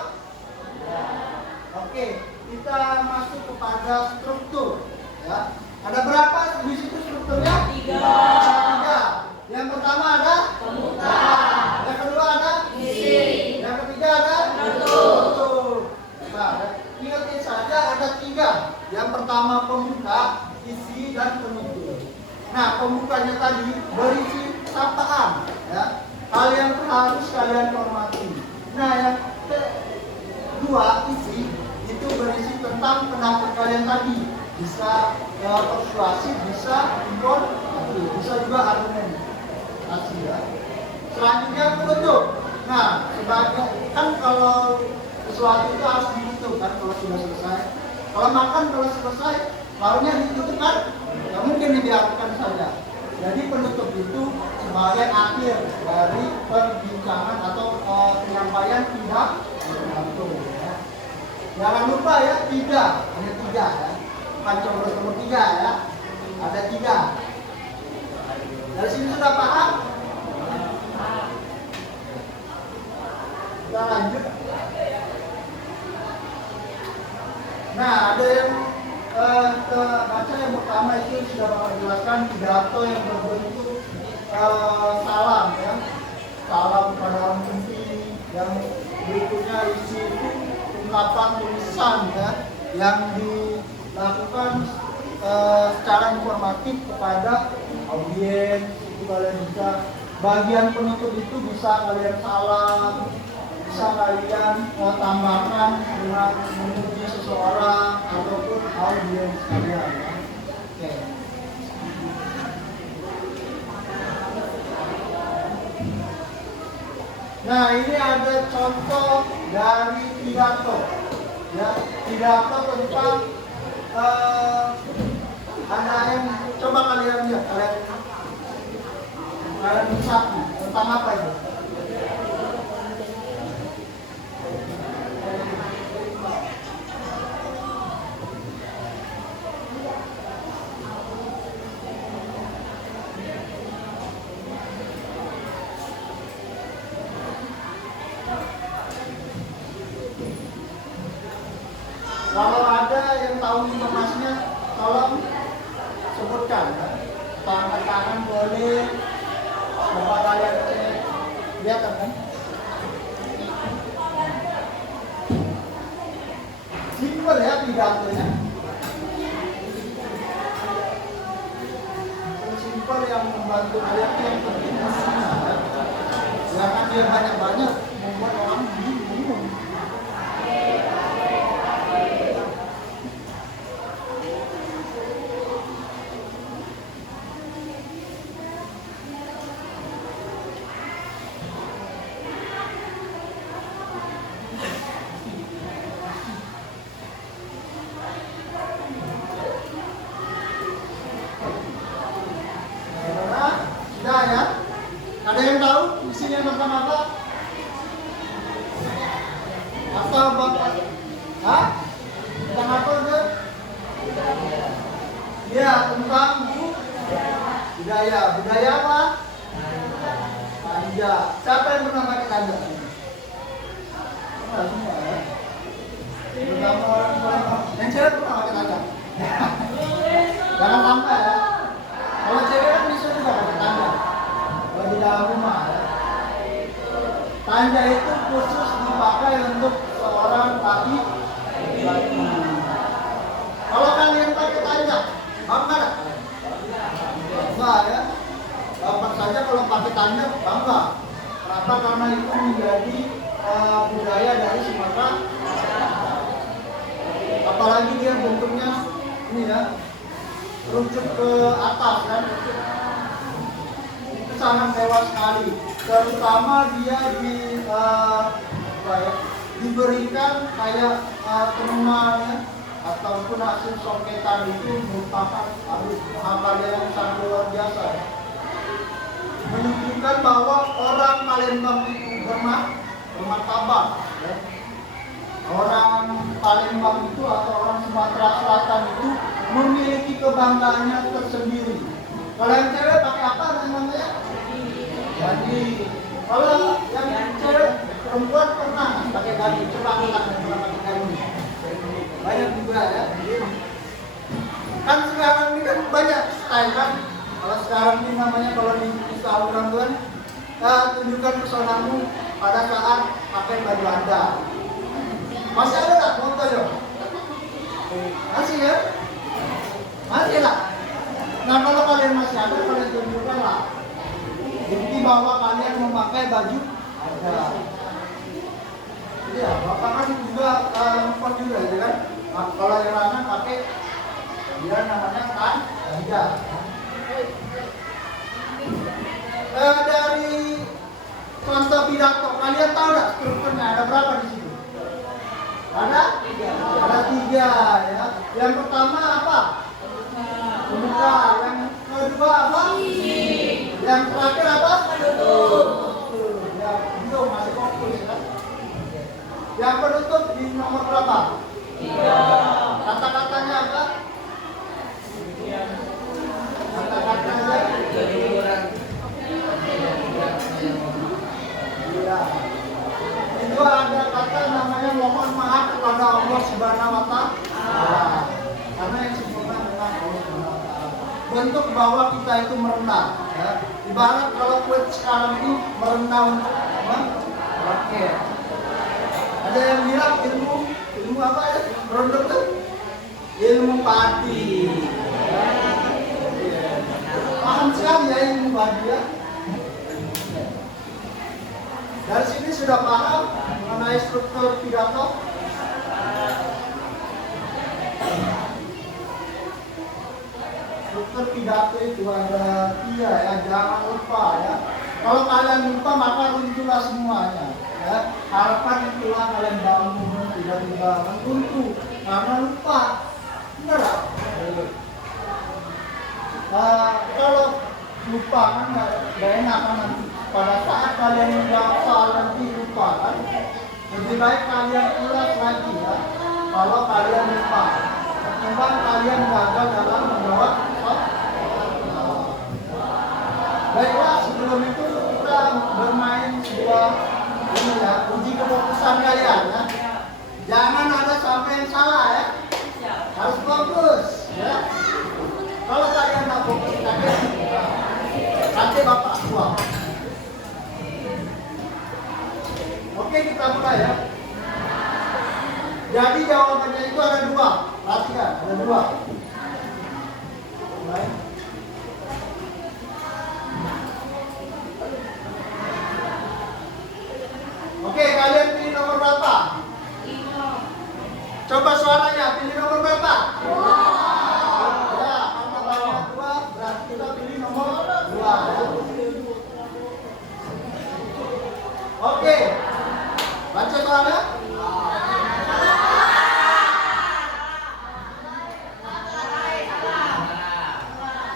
Oke, kita masuk kepada struktur ya. Ada berapa di situ strukturnya? 3. Yang pertama ada pembuka. Yang kedua ada isi. Yang ketiga ada penutup. Nah, ingatin saja ada 3. Yang pertama pembuka, isi dan penutup. Nah, pembukanya tadi berisi sapaan ya. Hal yang harus kalian hormati. Nah, yang kedua isi itu berisi tentang pendapat kalian tadi. Bisa persuasif, bisa informatif, bisa juga argumen. Ya. Selanjutnya penutup. Nah, sebagai kan kalau sesuatu itu harus ditutup kan kalau sudah selesai. Kalau makan kalau selesai, warungnya ditutup kan? Nggak mungkin dibiarkan saja. Jadi penutup itu sebagai akhir dari perbincangan atau penyampaian pidato. Ya. Jangan lupa ya, tiga, ada tiga ya. Bukan coba nomor tiga ya, ada tiga. Dari sini sudah paham? Kita lanjut. Nah, ada yang baca yang pertama itu sudah Bapak jelaskan pidato yang berbentuk salam ya. Salam pada orang penting. Yang berikutnya isi itu ungkapan tulisan ya yang dilakukan secara informatif kepada audiens. Itu kalian bisa bagian penutup itu bisa kalian salam, bisa kalian tambahkan dengan memuji seseorang ataupun audiens kalian. Oke. Nah, ini ada contoh dari pidato. Ya, pidato tentang ada yang coba kalian lihat, kalian satu tentang apa itu? Kalau ada yang tahu informasinya, tolong sebutkan. Tangan tangan boleh. Coba kalian lihat kan? Simpel ya pidatonya. Simpel yang membantu kalian yang penting isinya. Jangan dia banyak-banyak membuat orang bingung. Sudah ya? Ada yang tahu isinya tentang apa? Apa Bapak? Hah? Tentang apa enggak? Ya, tentang budaya. Budaya apa? Tanda. Siapa yang pernah pakai tanda? Semua ya? Terutama orang yang cewek pernah pakai tanda. Jangan sampai ya. Kalau cewek kan bisa juga pakai tanda. Kalau di dalam rumah ya. Tanda itu khusus dipakai untuk seorang laki-laki. Kalau kalian pakai tanda, bangga nggak? Bangga ya. Bapak saja kalau pakai tanda bangga. Kenapa? Karena itu menjadi budaya dari Sumatera. Apalagi dia bentuknya ini ya, runcut ke atas kan. Itu sangat mewah sekali. Terutama dia diberikan kayak penemannya ataupun hasil soketan itu merupakan hal yang sangat luar biasa. Menunjukkan bahwa orang Palembang itu bermartabat. Ya. Orang Palembang itu atau orang Sumatera Selatan itu memiliki kebanggaannya tersendiri. Kalau yang cewek pakai apa namanya? Jadi, kalau yang cewek perempuan pernah pakai gaji. Coba kita pernah pakai gaji. Banyak juga ya. Kan sekarang ini kan banyak style kan. Kalau sekarang ini namanya kalau di Instagram kan, tunjukkan pesonamu pada saat pakai baju Anda. Masih ada nggak foto yo? Masih ya? Masih lah. Nah kalau kalian masih ada, kalian tunjukkan lah. Bukti bahwa kalian memakai baju ada. Iya, bapak kan juga lupa juga ya kan. Nah, kalau yang lain pakai dia namanya tanda. Dari contoh pidato, kalian tahu nggak strukturnya ada berapa di situ? Ada? Ada 3 ya. Yang pertama apa? Pembuka. Yang kedua apa? Yang terakhir apa? Ya, itu masih fokus ya. Yang penutup di nomor berapa? 3. Kata-katanya apa? Kata-katanya iya. Itu ada kata namanya mohon maaf kepada Allah Subhanahu wa Ta'ala. Karena yang sempurna memang Allah Subhanahu wa Ta'ala. Bentuk bahwa kita itu merendah ya. Ibarat kalau kulit sekarang ini merendah untuk apa? Rakyat. Ada yang bilang ilmu apa ya? Merendah tuh ilmu padi. Paham sekali ya ilmu padi ya. Dari sini sudah paham mengenai struktur pidato? Struktur pidato itu ada 3 ya, jangan lupa ya. Kalau kalian lupa maka runtuhlah semuanya ya. Harapan itulah kalian bangun tiba-tiba runtuh karena lupa. Benar tak? Kalau lupa kan nggak enak kan nanti. Pada saat kalian menghafal nanti lupa kan. Lebih baik kalian ulas lagi ya. Kalau kalian lupa, ketimbang kalian gagal dalam menjawab baiklah, sebelum itu kita bermain sebuah ini ya, uji kefokusan kalian ya. Jangan ada sampai yang salah ya. Harus fokus ya. Kalau kalian tak fokus, nanti bapak buang. Oke, kita mulai ya. Jadi jawabannya itu ada 2. Perhatikan, ada 2. Mulai. Oke, kalian pilih nomor berapa? 5. Coba suaranya, pilih nomor berapa? 2. Ya, karena bawah 2 berarti kita pilih nomor 2 ya. Oke. Baca soalnya.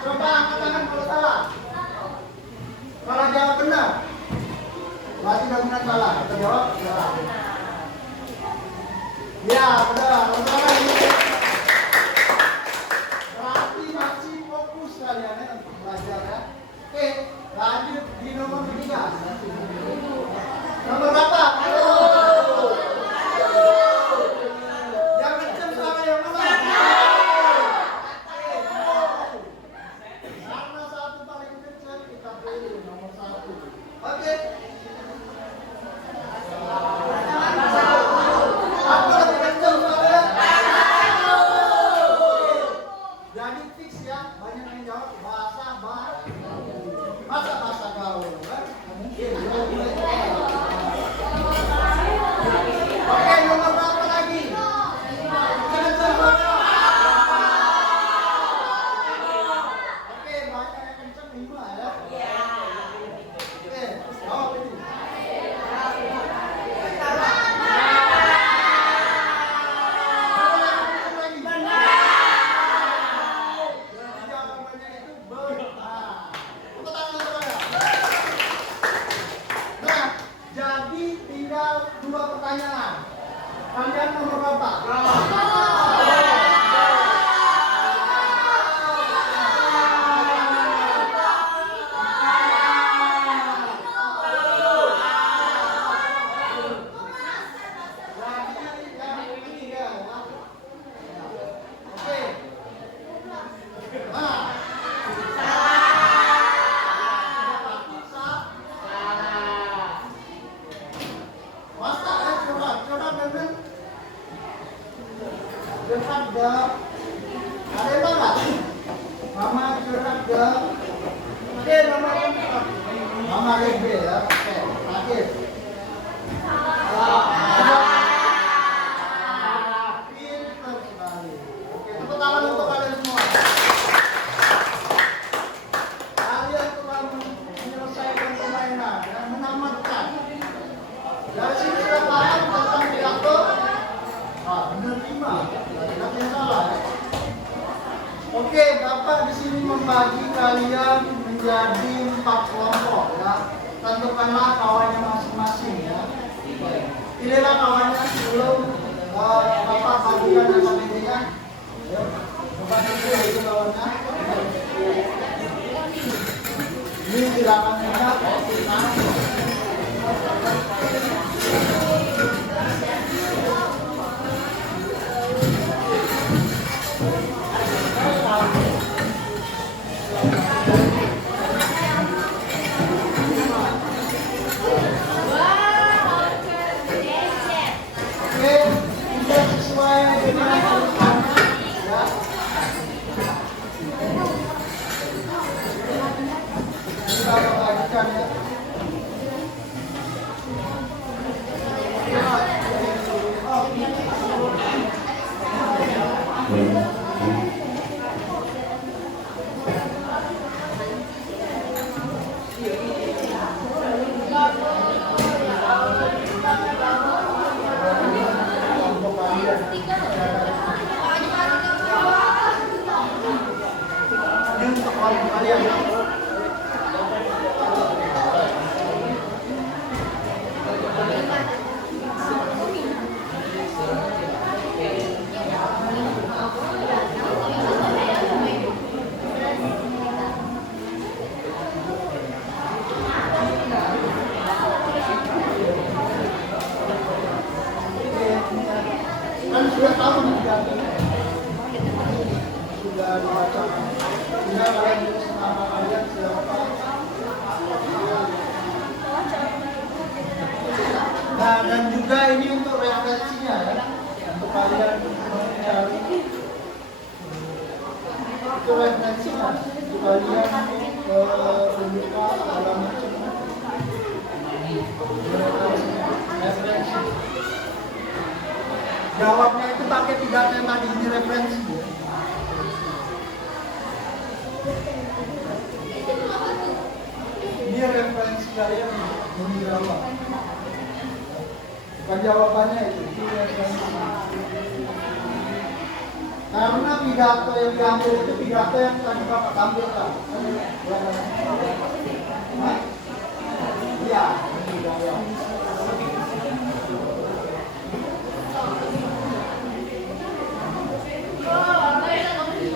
Coba angkat tangan kalau salah. Kalau jawab benar, berarti benar salah. Kita jawab salah. Ya, benar. Benar ini. Berarti masih fokus kalian ya untuk belajar ya. Oke, lanjut di nomor 3. Nomor berapa? Yang kencang suara yang mana? Karena 1 paling kecil kita pilih nomor 1. Oke. Apa lebih kencang suara? Jadi fix ya, banyak yang jawab bahasa gaul kan? Mungkin Oke, nomor berapa lagi? Kencang suara. Oke, banyak yang kencang 5 ya. Oke, jawab ini. Jawabannya itu benar. Tepuk tangan saudara. Nah, jadi tinggal 2 pertanyaan. Kalian nomor berapa? Mama Lebe ya. Oke, terakhir. Pintar sekali. Oke, tepuk tangan untuk kalian semua. Kalian telah menyelesaikan permainan dan menamatkan. Dari sini sudah paham tentang pidato. Tidak ada salah. Oke, Bapak di sini membagi kalian menjadi 4 kelompok ya. Tentukanlah kawannya masing-masing ya. Pilihlah kawannya sebelum Bapak bagikan KBG-nya. Ayo, Bapak pilih itu kawannya. Ini silakan lihat. Oke, sudah sesuai dengan urutannya ya. Kita bagikan ya. Ini untuk kalian ya. Kan sudah tahu nih sudah dibaca. Tinggal kalian tulis nama kalian siapa. Nah, dan juga ini untuk referensinya ya, untuk kalian mencari itu referensinya, untuk kalian membuka halaman referensi. Jawabnya itu pakai pidato yang tadi, ini referensi. Ini referensi kalian menjawab. Bukan jawabannya itu, ini referensi. Karena pidato yang diambil itu pidato yang tadi Bapak tampilkan. Iya,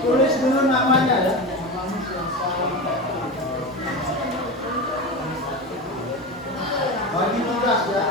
tulis dulu namanya ya. Bagi tugas ya.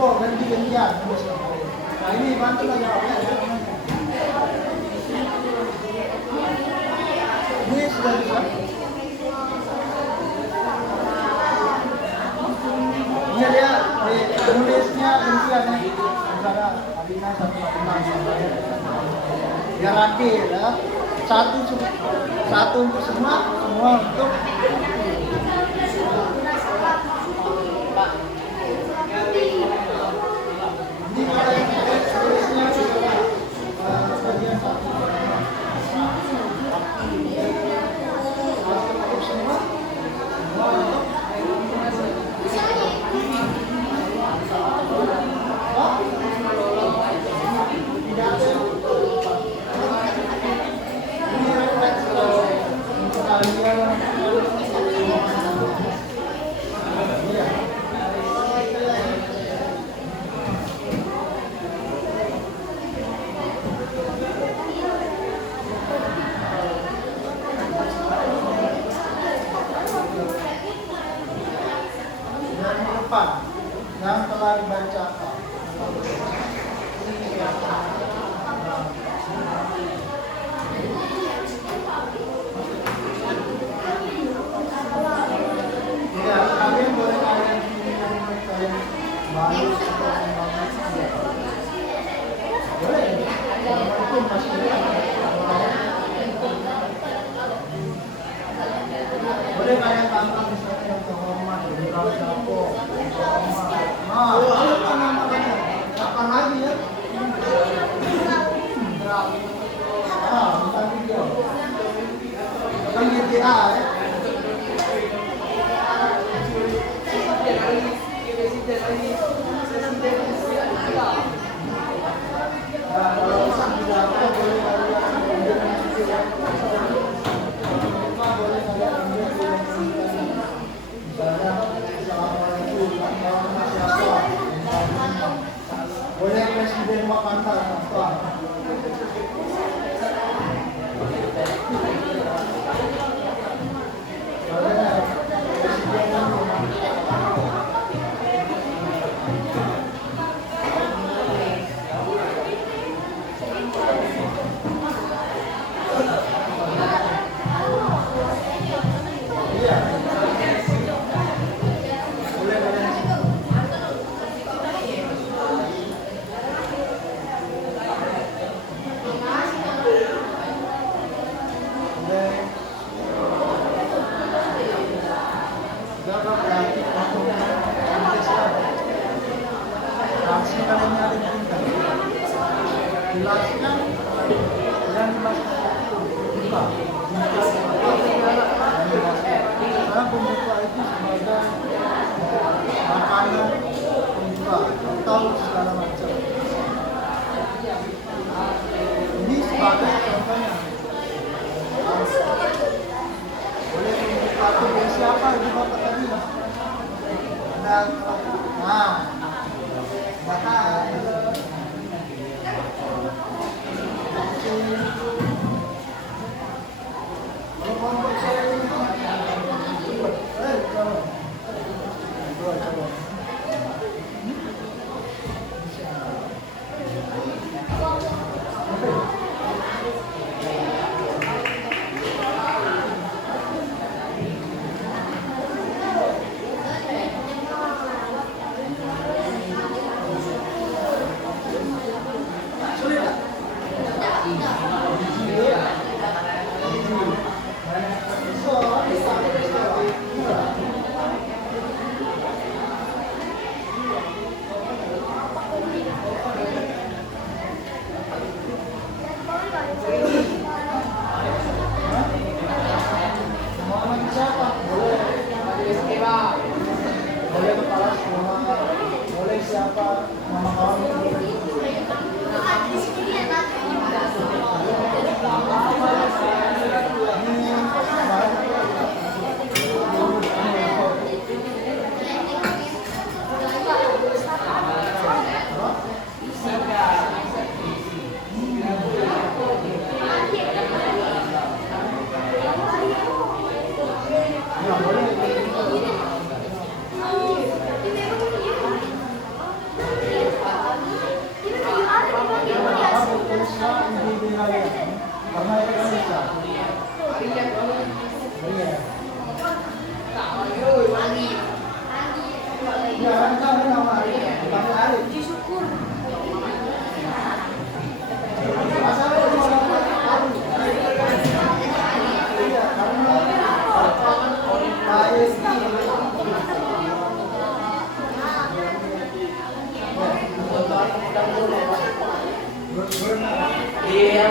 kumpul ganti-gantian. Nah ini bantu lah jawabnya ya. Ini sudah bisa. Ini dia nulisnya gantian ya. Misalnya Adina satu biar rapi ya. Satu untuk semua untuk ini kalau yang tulisnya bagian satu untuk semua tidak ada ini refleks untuk kalian. Yang telah dibacakan. Ya, kalian boleh kalian baru boleh. Itu masih boleh kalian tambah misalnya yang terhormat, jenderal Japo, nah, apa namanya? Kapan lagi ya? Ah, bukan video. Bukan GTA ya. Nah, kalau sambil apa boleh kalian ambil boleh kalian ambil misalnya assalamualaikum siapa boleh presiden Wakanda contoh. Karena pembuka itu sebagai makanan pembuka atau segala macam. Ini sebagai contohnya. Boleh pembuka itu dari siapa? Ibu bapak tadi mas. Dan nah, bahkan boleh kepala sekolah, boleh siapa nama kamu. Nama Indonesia. Maria dong. Iya. Tak Mario, Wani. Ya kan kamu nama Arif, bukan Arif. Masa lu mau nama Arif? Iya, karena Arif. Iya. Iya,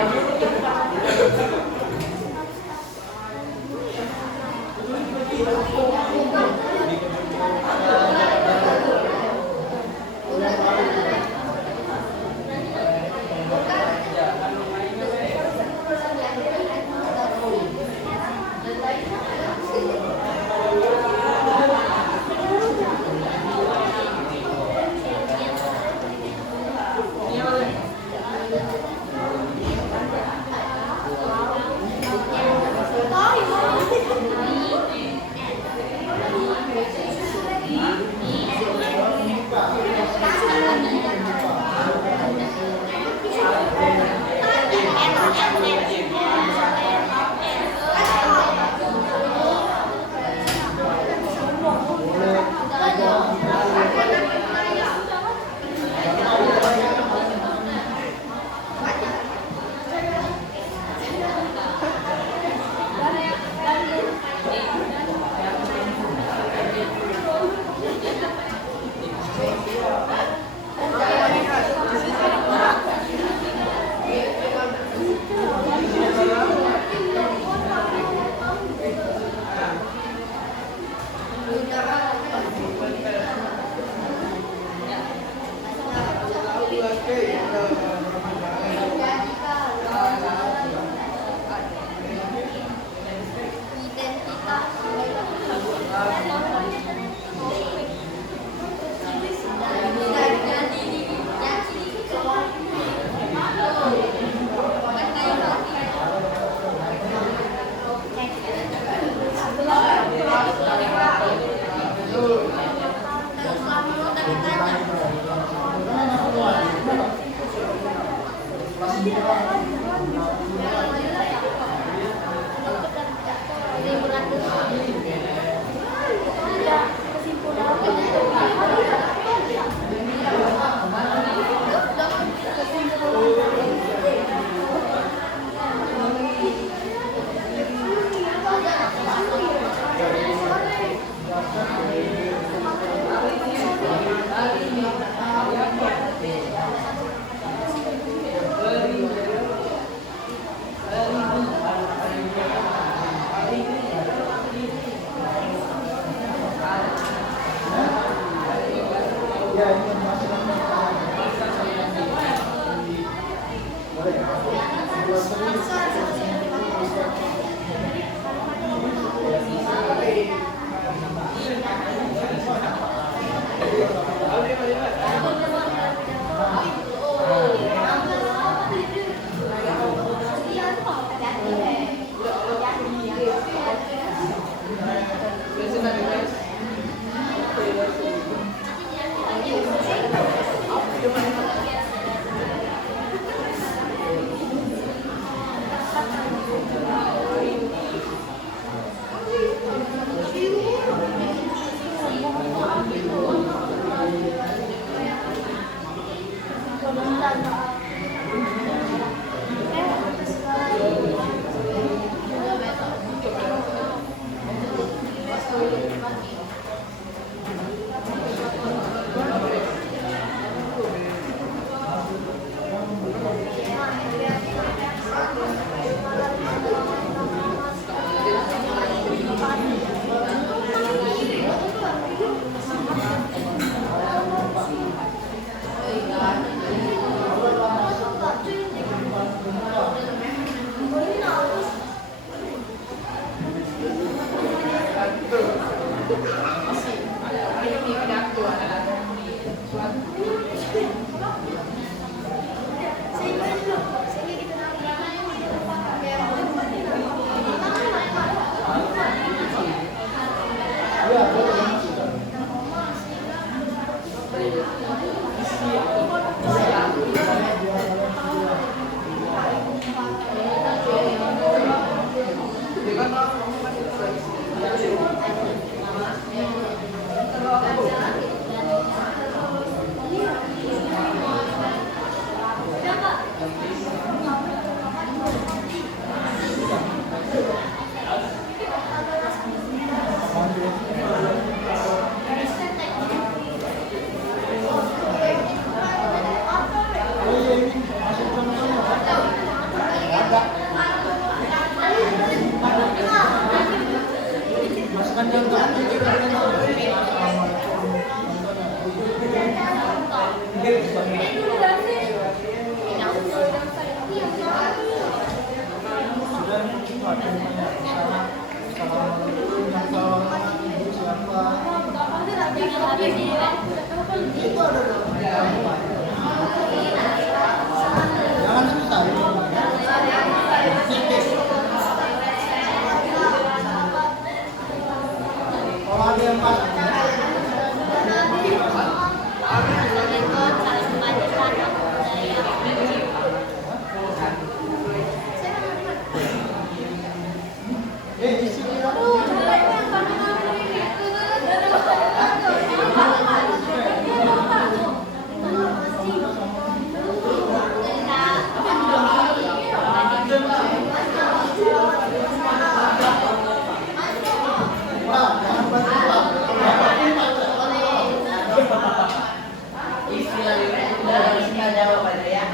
Kita jawab aja ya.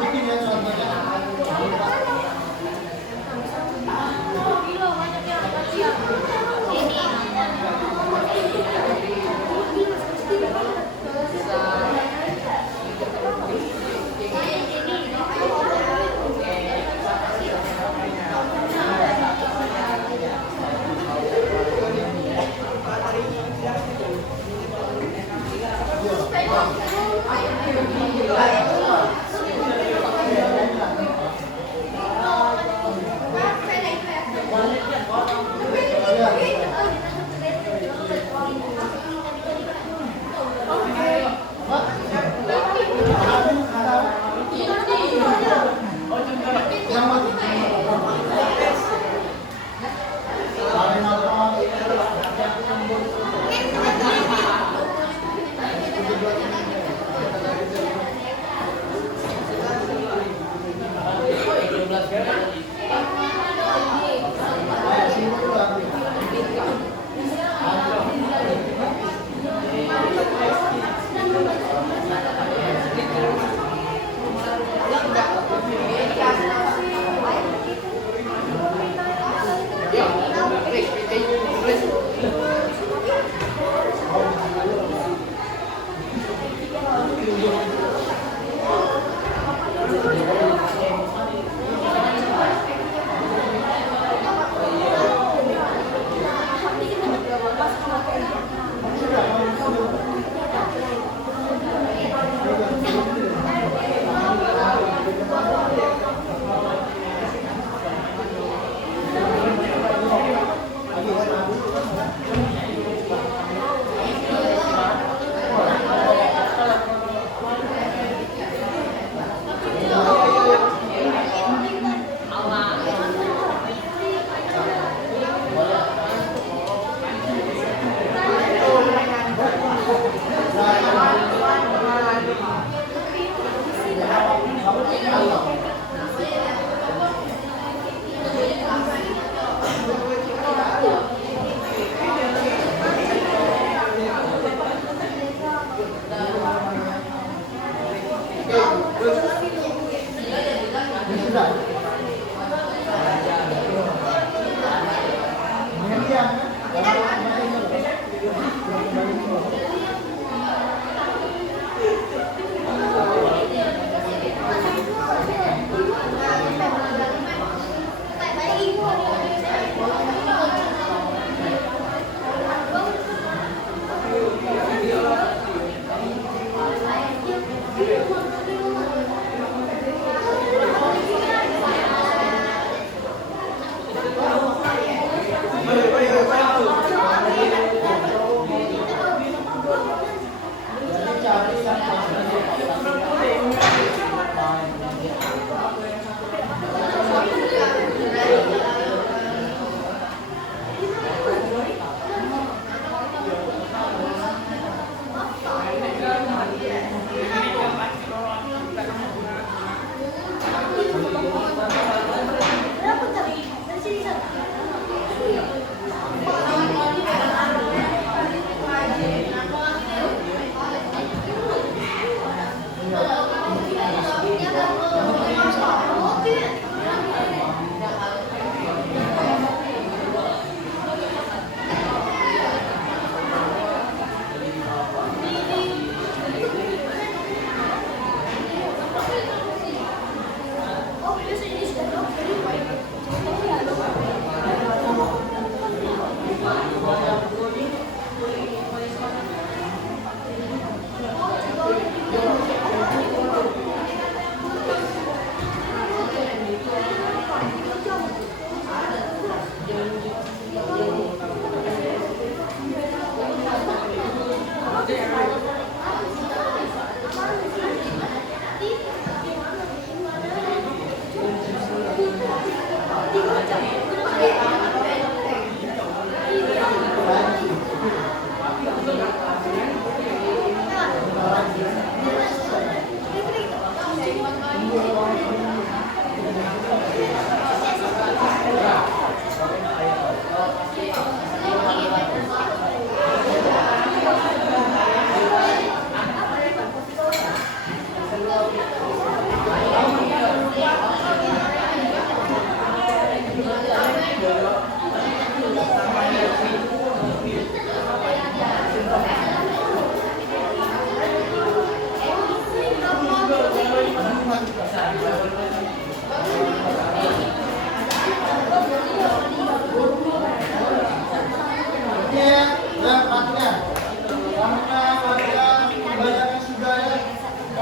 Bikin ya contohnya.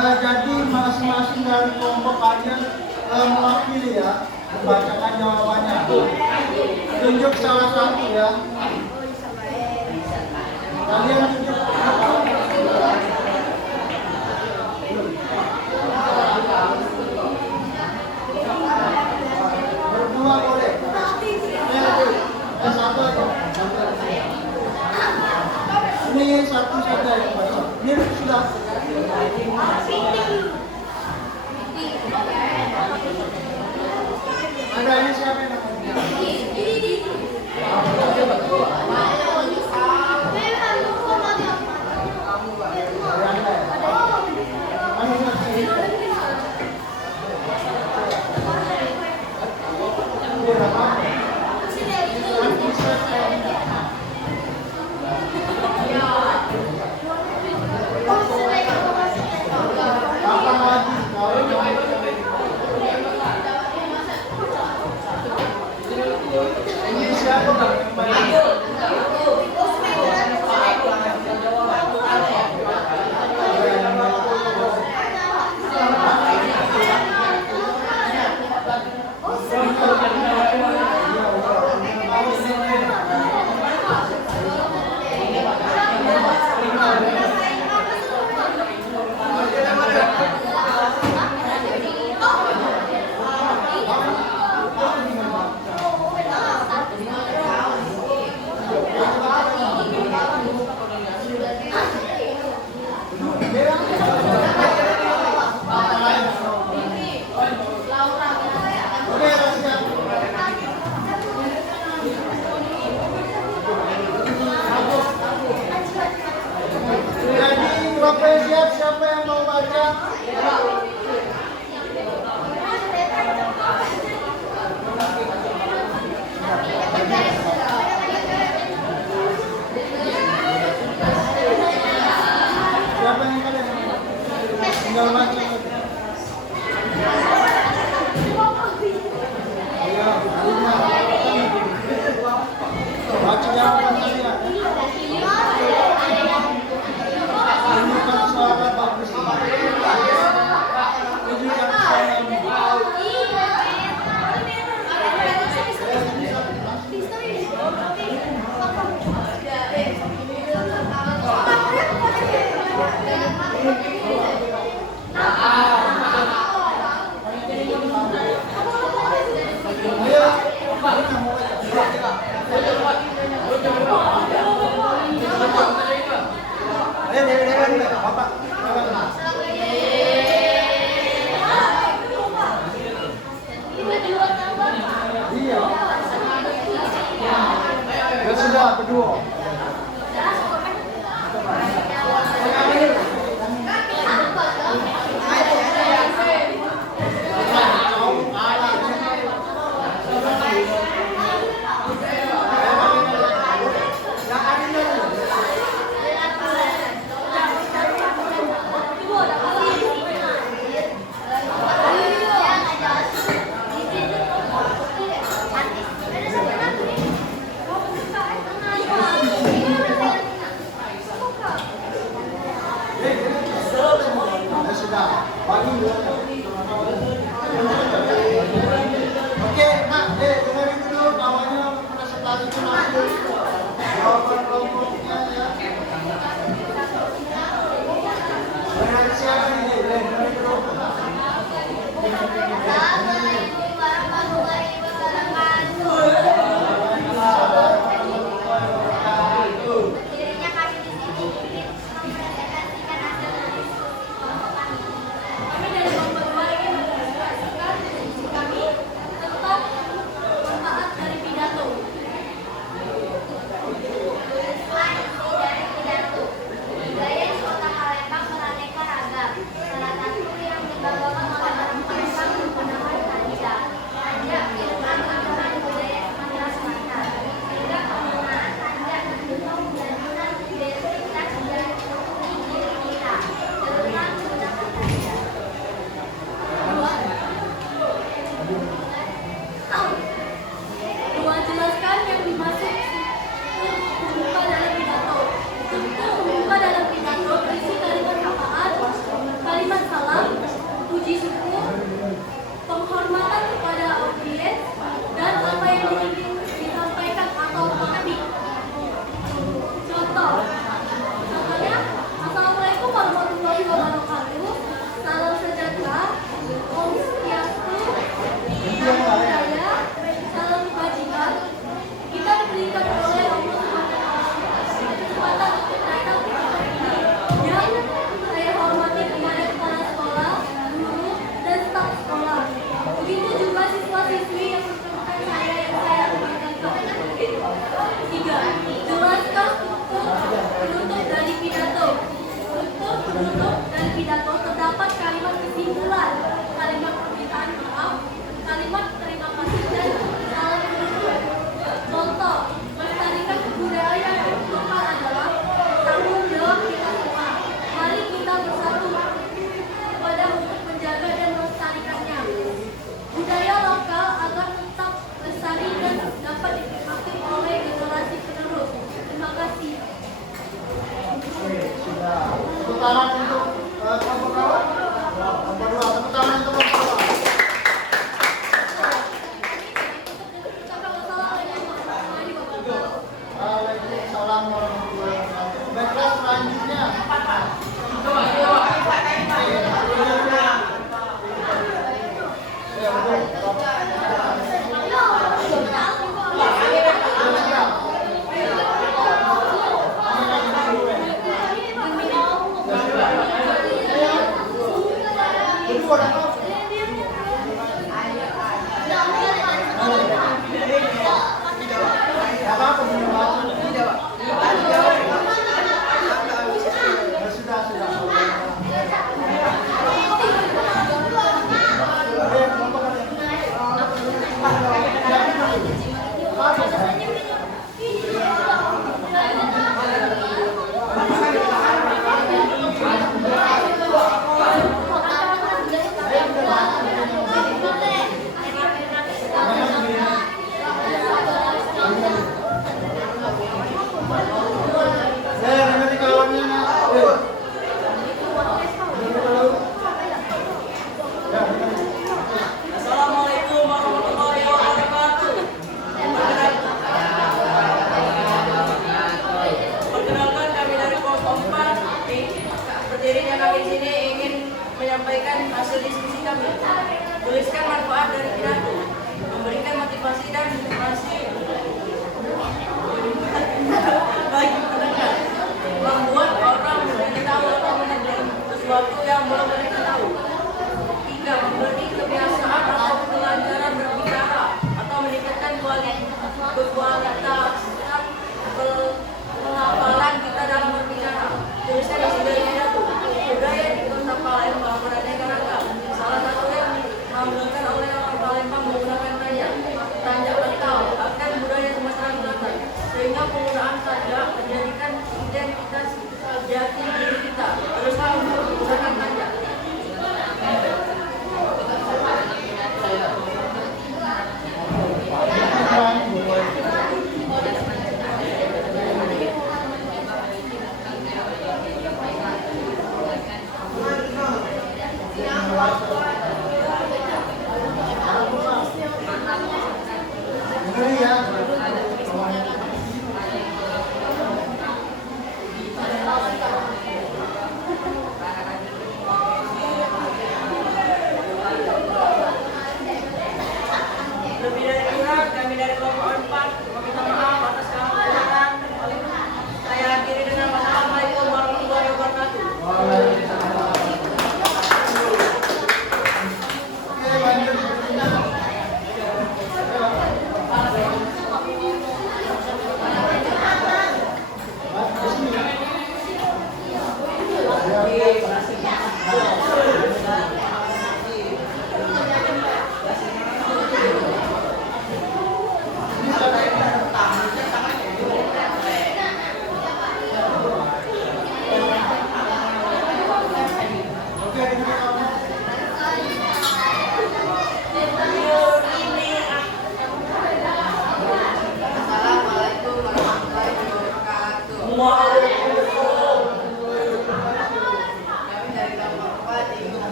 Jadi masing-masing dari kelompok kalian mewakili ya, membacakan jawabannya. Tunjuk salah satu ya. Kalian tunjuk. Berdua boleh. Satu aja. Ini satu saja yang baca. Ini sudah. Ada ini siapa yang namanya? Ini siapa yang banyak? Siapa yang mau baca? Siapa yang kalian? Tinggal baca. Baca jawaban kalian. Tunjukkan suara bagus. Tunjukkan suara. Ya sudah, berdua. Ya sudah, bagi dua. Oke, nah, dengerin dulu awalnya presentasi itu langsung jawaban kelompoknya ya. Dari siapa ini? Dari kelompok. Assalamualaikum warahmatullahi wabarakatuh. Berdirinya kami di sini ingin mempresentasikan hasil diskusi kelompok kami. Kami dari kelompok 2 ingin mempresentasikan diskusi kami tentang manfaat dari pidato. kok dah kau. Apa apa punya baju? Ya sudah. Kelompok dengar kawannya nak. Assalamualaikum warahmatullahi wabarakatuh. Perkenalkan kami dari kelompok 4. Berdirinya kami di sini ingin menyampaikan hasil diskusi kami. Tuliskan manfaat dari pidato, memberikan motivasi dan inspirasi bagi pendengar, membuat orang menjadi tahu atau mengerti sesuatu yang belum mereka tahu. 3. Memberi kebiasaan atau kelancaran berbicara atau meningkatkan kualitas penghafalan kita dalam berbicara. Tuliskan isi dari pidato. Budaya di Kota Palembang beraneka ragam. Salah satunya ditampilkan oleh orang Palembang menggunakan tanjak. Tanjak kental akan budaya Sumatera Selatan, sehingga penggunaan tanjak menjadikan identitas jati diri kita. Teruslah untuk menggunakan tanjak.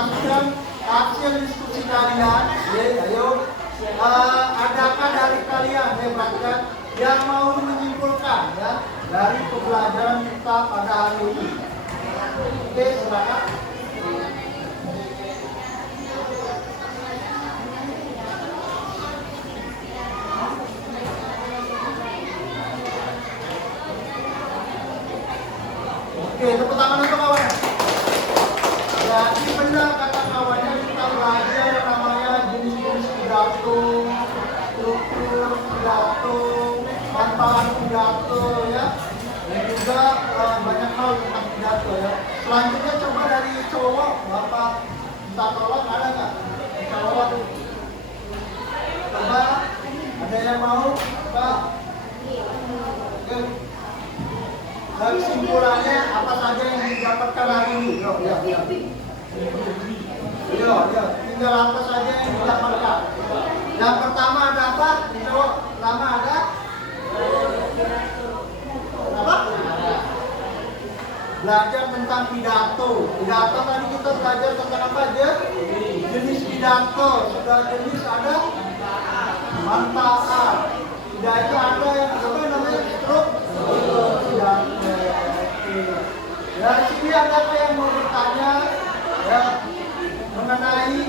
perhatikan hasil diskusi kalian. Ayo, adakah dari kalian perhatikan yang mau menyimpulkan ya dari pembelajaran kita pada hari ini? Oke, silakan. Oke, tepuk tangan untuk kawannya. Jadi benar kata kawannya, kita belajar yang namanya jenis-jenis pidato, struktur pidato, manfaat pidato ya, dan juga banyak hal tentang pidato ya. Selanjutnya coba dari cowok, Bapak minta tolong, ada nggak? Cowok, coba ada yang mau, Pak? Oke. Dan kesimpulannya apa saja yang didapatkan hari ini? Yo, tinggal apa saja yang didapatkan. Yang pertama ada apa? Jawab. Pertama ada apa? Belajar tentang pidato. Pidato tadi kita belajar tentang apa aja? Jenis pidato. Sudah jenis ada manfaat. Tidak itu ada yang apa namanya struktur. Dari sini ada apa yang mau bertanya ya, mengenai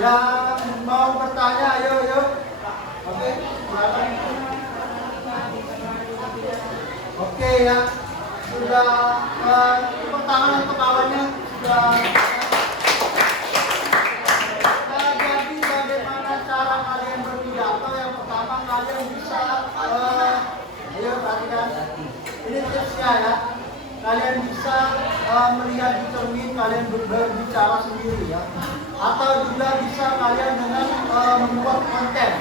yang mau bertanya, ayo. Oke, silakan. Oke ya, sudah tepuk tangan untuk kawannya sudah. Jadi bagaimana cara kalian berpidato? Yang pertama kalian bisa ayo perhatikan. Ini tipsnya ya. Kalian bisa melihat di cermin, kalian berbicara sendiri ya. Atau juga bisa kalian dengan membuat konten.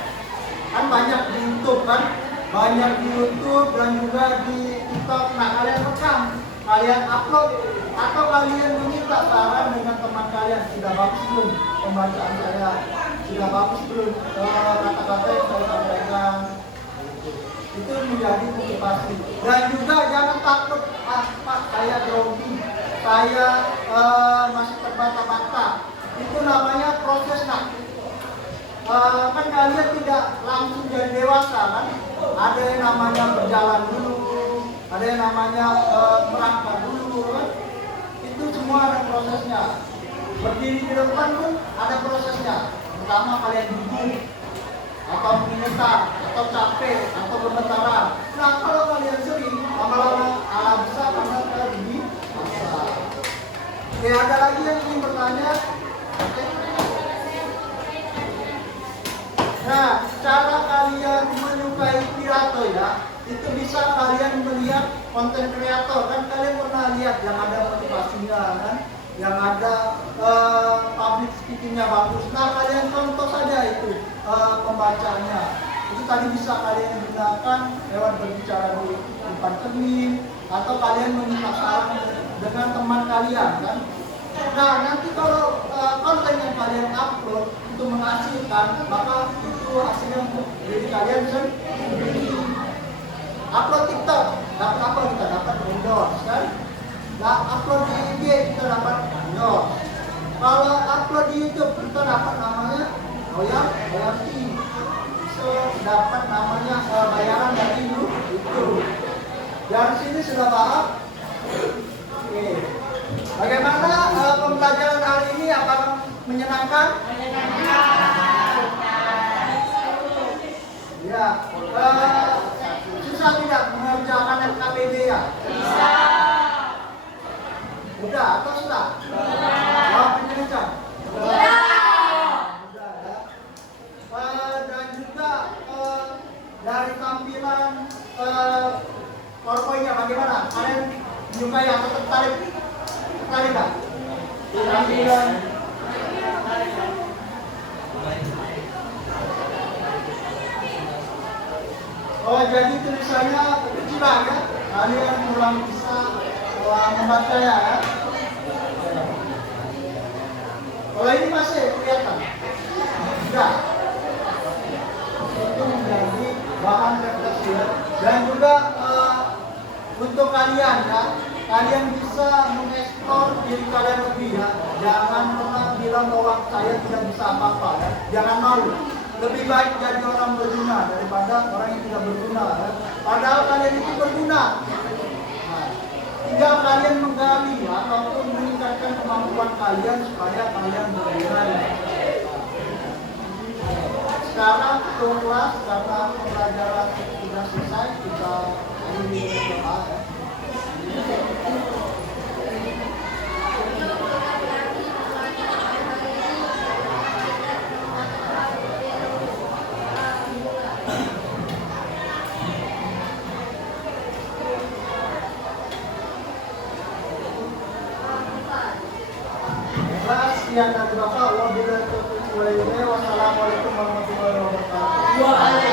Kan banyak di YouTube kan? Banyak di YouTube dan juga di TikTok. Nah, kalian rekam, kalian upload, atau kalian meminta saran dengan teman kalian. Sudah bagus belum pembacaan saya? Sudah bagus belum kata-kata yang saya sampaikan? Itu menjadi motivasi. Dan juga jangan takut, Pak, saya grogi, saya masih terbata-bata. Itu namanya proses nak. Kan kalian tidak langsung jadi dewasa kan? Ada yang namanya berjalan dulu, ada yang namanya merangkak dulu kan? Itu semua ada prosesnya. Berdiri di depan pun ada prosesnya. Pertama kalian duduk, atau mengetar, atau capek, atau gemetaran. Nah, kalau kalian sering, lama-lama ala bisa karena kalian lebih masa. Oke, ada lagi yang ingin bertanya? Oke. Nah, cara kalian menyukai pidato ya, itu bisa kalian melihat konten kreator. Kan kalian pernah lihat yang ada motivasinya kan? Yang ada public speakingnya bagus. Nah, kalian contoh saja itu pembacanya. Itu tadi bisa kalian gunakan lewat berbicara di depan cermin, atau kalian meminta saran dengan teman kalian kan. Nah, nanti kalau konten yang kalian upload itu menghasilkan, maka itu hasilnya untuk diri kalian sendiri. Upload TikTok, dapat apa kita? Dapat endorse kan? Nah, upload di IG kita dapat endorse. Kalau upload di YouTube kita dapat namanya royalty. So, dapat namanya bayaran dari YouTube. Dari sini sudah paham? Oke. Bagaimana pembelajaran hari ini? Apakah menyenangkan? Ya. Susah tidak mengerjakan FKBD ya? Bisa. Mudah atau susah? Jawab penjelasan. Mudah ya. Dan juga dari tampilan PowerPoint-nya bagaimana? Kalian menyukai atau tertarik? Tertarik nggak? Tampilan. Oh, jadi tulisannya kecilan ya? Kalian kurang bisa membaca ya? Kalau ini masih kelihatan? Tidak. Itu menjadi bahan refleksi ya. Dan juga untuk kalian ya, kalian bisa mengeksplor diri kalian lebih ya. Jangan pernah bilang bahwa saya tidak bisa apa-apa ya. Jangan malu. Lebih baik jadi orang berguna daripada orang yang tidak berguna ya. Padahal kalian itu berguna. Nah, tinggal kalian menggali ataupun meningkatkan kemampuan kalian supaya kalian berguna ya. Sekarang kelas karena pembelajaran sudah selesai, kita akhiri berdoa ya. Sekian dari Bapak. Wassalamualaikum warahmatullahi wabarakatuh.